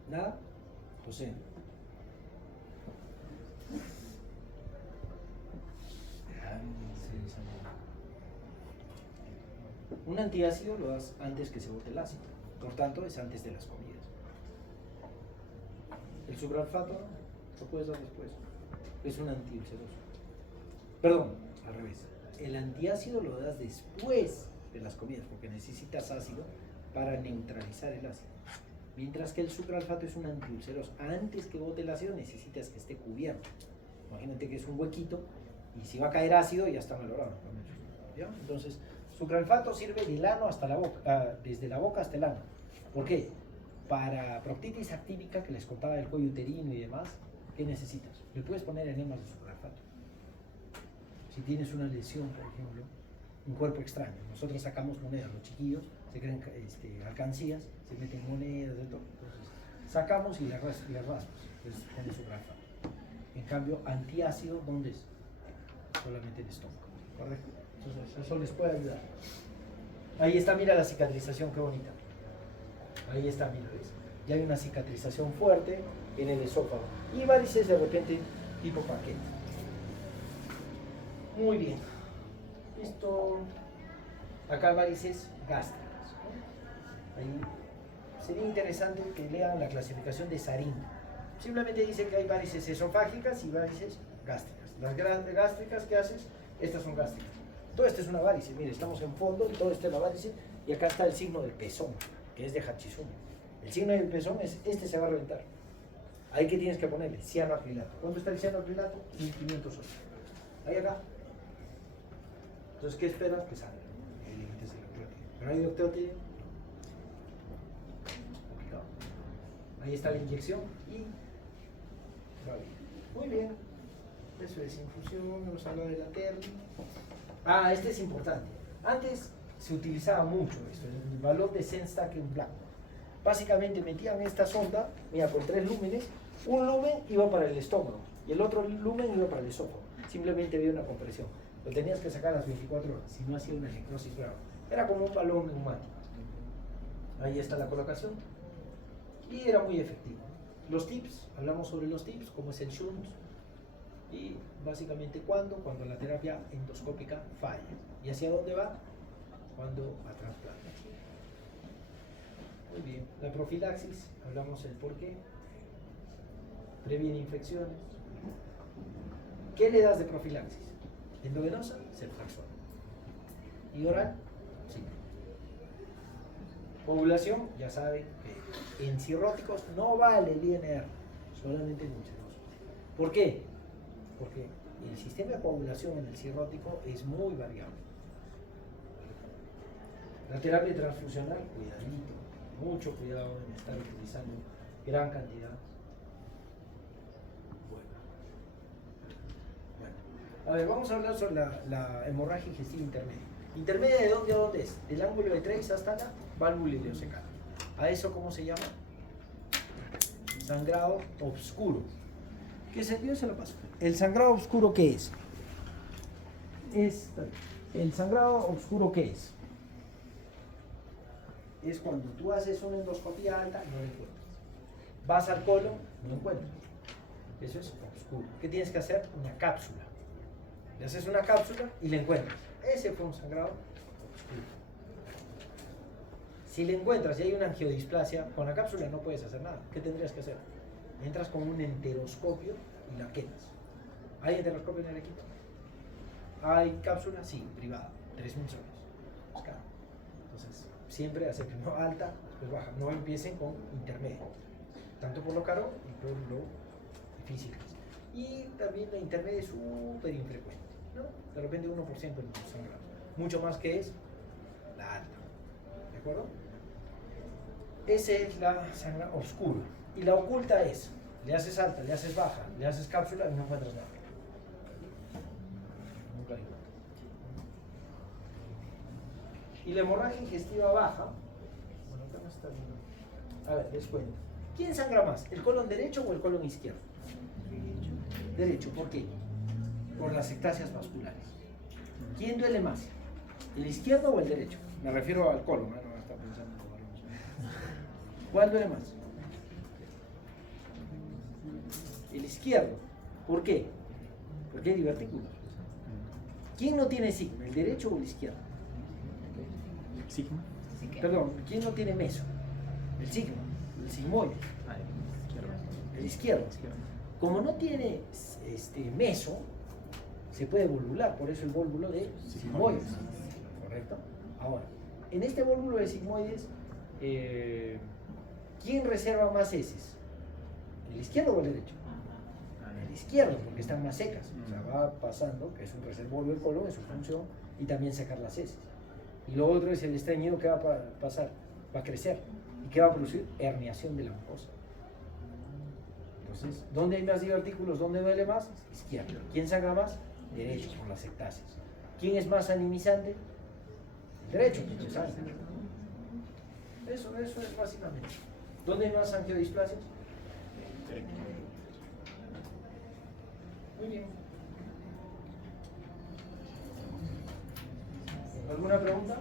¿Nada? José. Un antiácido lo das antes que se bote el ácido, por tanto es antes de las comidas. El sucralfato lo puedes dar después, es un antiulceroso. Perdón, al revés. El antiácido lo das después de las comidas porque necesitas ácido para neutralizar el ácido. Mientras que el sucralfato es un antiulceroso. Antes que bote el ácido necesitas que esté cubierto. Imagínate que es un huequito y si va a caer ácido ya está malogrado. ¿Ya? Entonces, sucralfato sirve del ano hasta la boca, desde la boca hasta el ano. ¿Por qué? Para proctitis actívica que les contaba del cuello uterino y demás, ¿qué necesitas? Le puedes poner enemas de sucralfato. Si tienes una lesión, por ejemplo, un cuerpo extraño, nosotros sacamos monedas, los chiquillos se creen alcancías, se meten monedas, de todo. Entonces, sacamos y las raspas, les pones sucralfato. En cambio, antiácido, ¿dónde es? Solamente el estómago, ¿correcto? Entonces, eso les puede ayudar. Ahí está, mira la cicatrización, qué bonita. Ahí está, mira, ¿ves? Ya hay una cicatrización fuerte en el esófago. Y varices de repente tipo paquete. Muy bien. Listo. Acá varices gástricas, ¿no? Ahí sería interesante que lean la clasificación de Sarín. Simplemente dice que hay varices esofágicas y varices gástricas. Las gástricas, ¿qué haces? Estas son gástricas. Todo esto es una varice, mire, estamos en fondo y todo esto es la varice y acá está el signo del pezón, que es de Hachizumi. El signo del pezón es, este se va a reventar. Ahí que tienes que ponerle cianoacrilato. ¿Cuánto está el cianoacrilato? 1500 soles. Ahí acá. Entonces, ¿qué esperas? Que salga. Ahí le quites el octeótido. ¿Pero hay octeótido? Complicado. Ahí está la inyección y va bien. Muy bien. Eso es infusión, nos habla de la terna. Ah, este es importante. Antes se utilizaba mucho esto, el valor de Senstack en blanco. Básicamente metían esta sonda, mira, con 3 lúmenes, un lumen iba para el estómago y el otro lumen iba para el esófago. Simplemente había una compresión. Lo tenías que sacar a las 24 horas, si no hacía una necrosis grave. Era como un balón neumático. Ahí está la colocación y era muy efectivo. Los tips, hablamos sobre los tips, como es el shunt y básicamente cuando la terapia endoscópica falla. ¿Y hacia dónde va? Cuando va a trasplante. Muy bien. La profilaxis, hablamos el por qué. Previene infecciones. ¿Qué le das de profilaxis? Endovenosa, ceftriaxona. Y oral, sí. Ovulación, ya saben que en cirróticos no vale el INR, solamente en ulcerosos. ¿Por qué? Porque el sistema de coagulación en el cirrótico es muy variable. La terapia transfusional, cuidadito, mucho cuidado en estar utilizando gran cantidad. Bueno, a ver, vamos a hablar sobre la hemorragia digestiva intermedia. ¿Intermedia de dónde a dónde es? Del ángulo de Treis hasta la válvula ileocecal. ¿A eso cómo se llama? Sangrado obscuro. ¿Qué sentido se lo paso? ¿El sangrado obscuro qué es? ¿El sangrado obscuro qué es? Es cuando tú haces una endoscopía alta, no lo encuentras. Vas al colon, no encuentras. Eso es obscuro. ¿Qué tienes que hacer? Una cápsula. Le haces una cápsula y le encuentras. Ese fue un sangrado obscuro. Si le encuentras y hay una angiodisplasia, con la cápsula no puedes hacer nada. ¿Qué tendrías que hacer? Entras con un enteroscopio y la quemas. ¿Hay enteroscopio en el equipo? ¿Hay cápsula? Sí, privada. 3.000 soles. Es caro. Entonces, siempre hacer primero alta, después baja. No empiecen con intermedio. Tanto por lo caro y por lo difícil que es. Y también la intermedia es súper infrecuente, ¿no? De repente 1% en los sangrados. Mucho más que es la alta. ¿De acuerdo? Esa es la sangre oscura. Y la oculta es, le haces alta, le haces baja, le haces cápsula y no encuentras nada. Nunca hay. Y la hemorragia digestiva baja, bueno, acá no está bien. A ver, les cuento. ¿Quién sangra más? ¿El colon derecho o el colon izquierdo? Derecho, ¿por qué? Por las ectasias vasculares. ¿Quién duele más? ¿El izquierdo o el derecho? Me refiero al colon, ¿no? No está pensando en los balones. ¿Cuál duele más? El izquierdo. ¿Por qué? Porque hay divertículos. ¿Quién no tiene sigma? ¿El derecho o el izquierdo? Sigma. Perdón, ¿quién no tiene meso? El sigma, el sigmoide. El izquierdo. Como no tiene meso, se puede volvular, por eso el vólvulo de sigmoides. ¿Correcto? Ahora, en este vólvulo de sigmoides, ¿quién reserva más heces? ¿El izquierdo o el derecho? El izquierdo, porque están más secas. O sea, va pasando, que es un reservorio del colon, es su función, y también sacar las heces. Y lo otro es el estreñido que va a pasar, va a crecer. ¿Y qué va a producir? Herniación de la mucosa. Entonces, ¿dónde hay más divertículos? ¿Dónde duele más? Izquierdo. ¿Quién sangra más? Derecho, por las ectasias. ¿Quién es más animizante? El derecho, porque sangra. Eso es básicamente. ¿Dónde hay más angiodisplasias? Muy bien. ¿Alguna pregunta?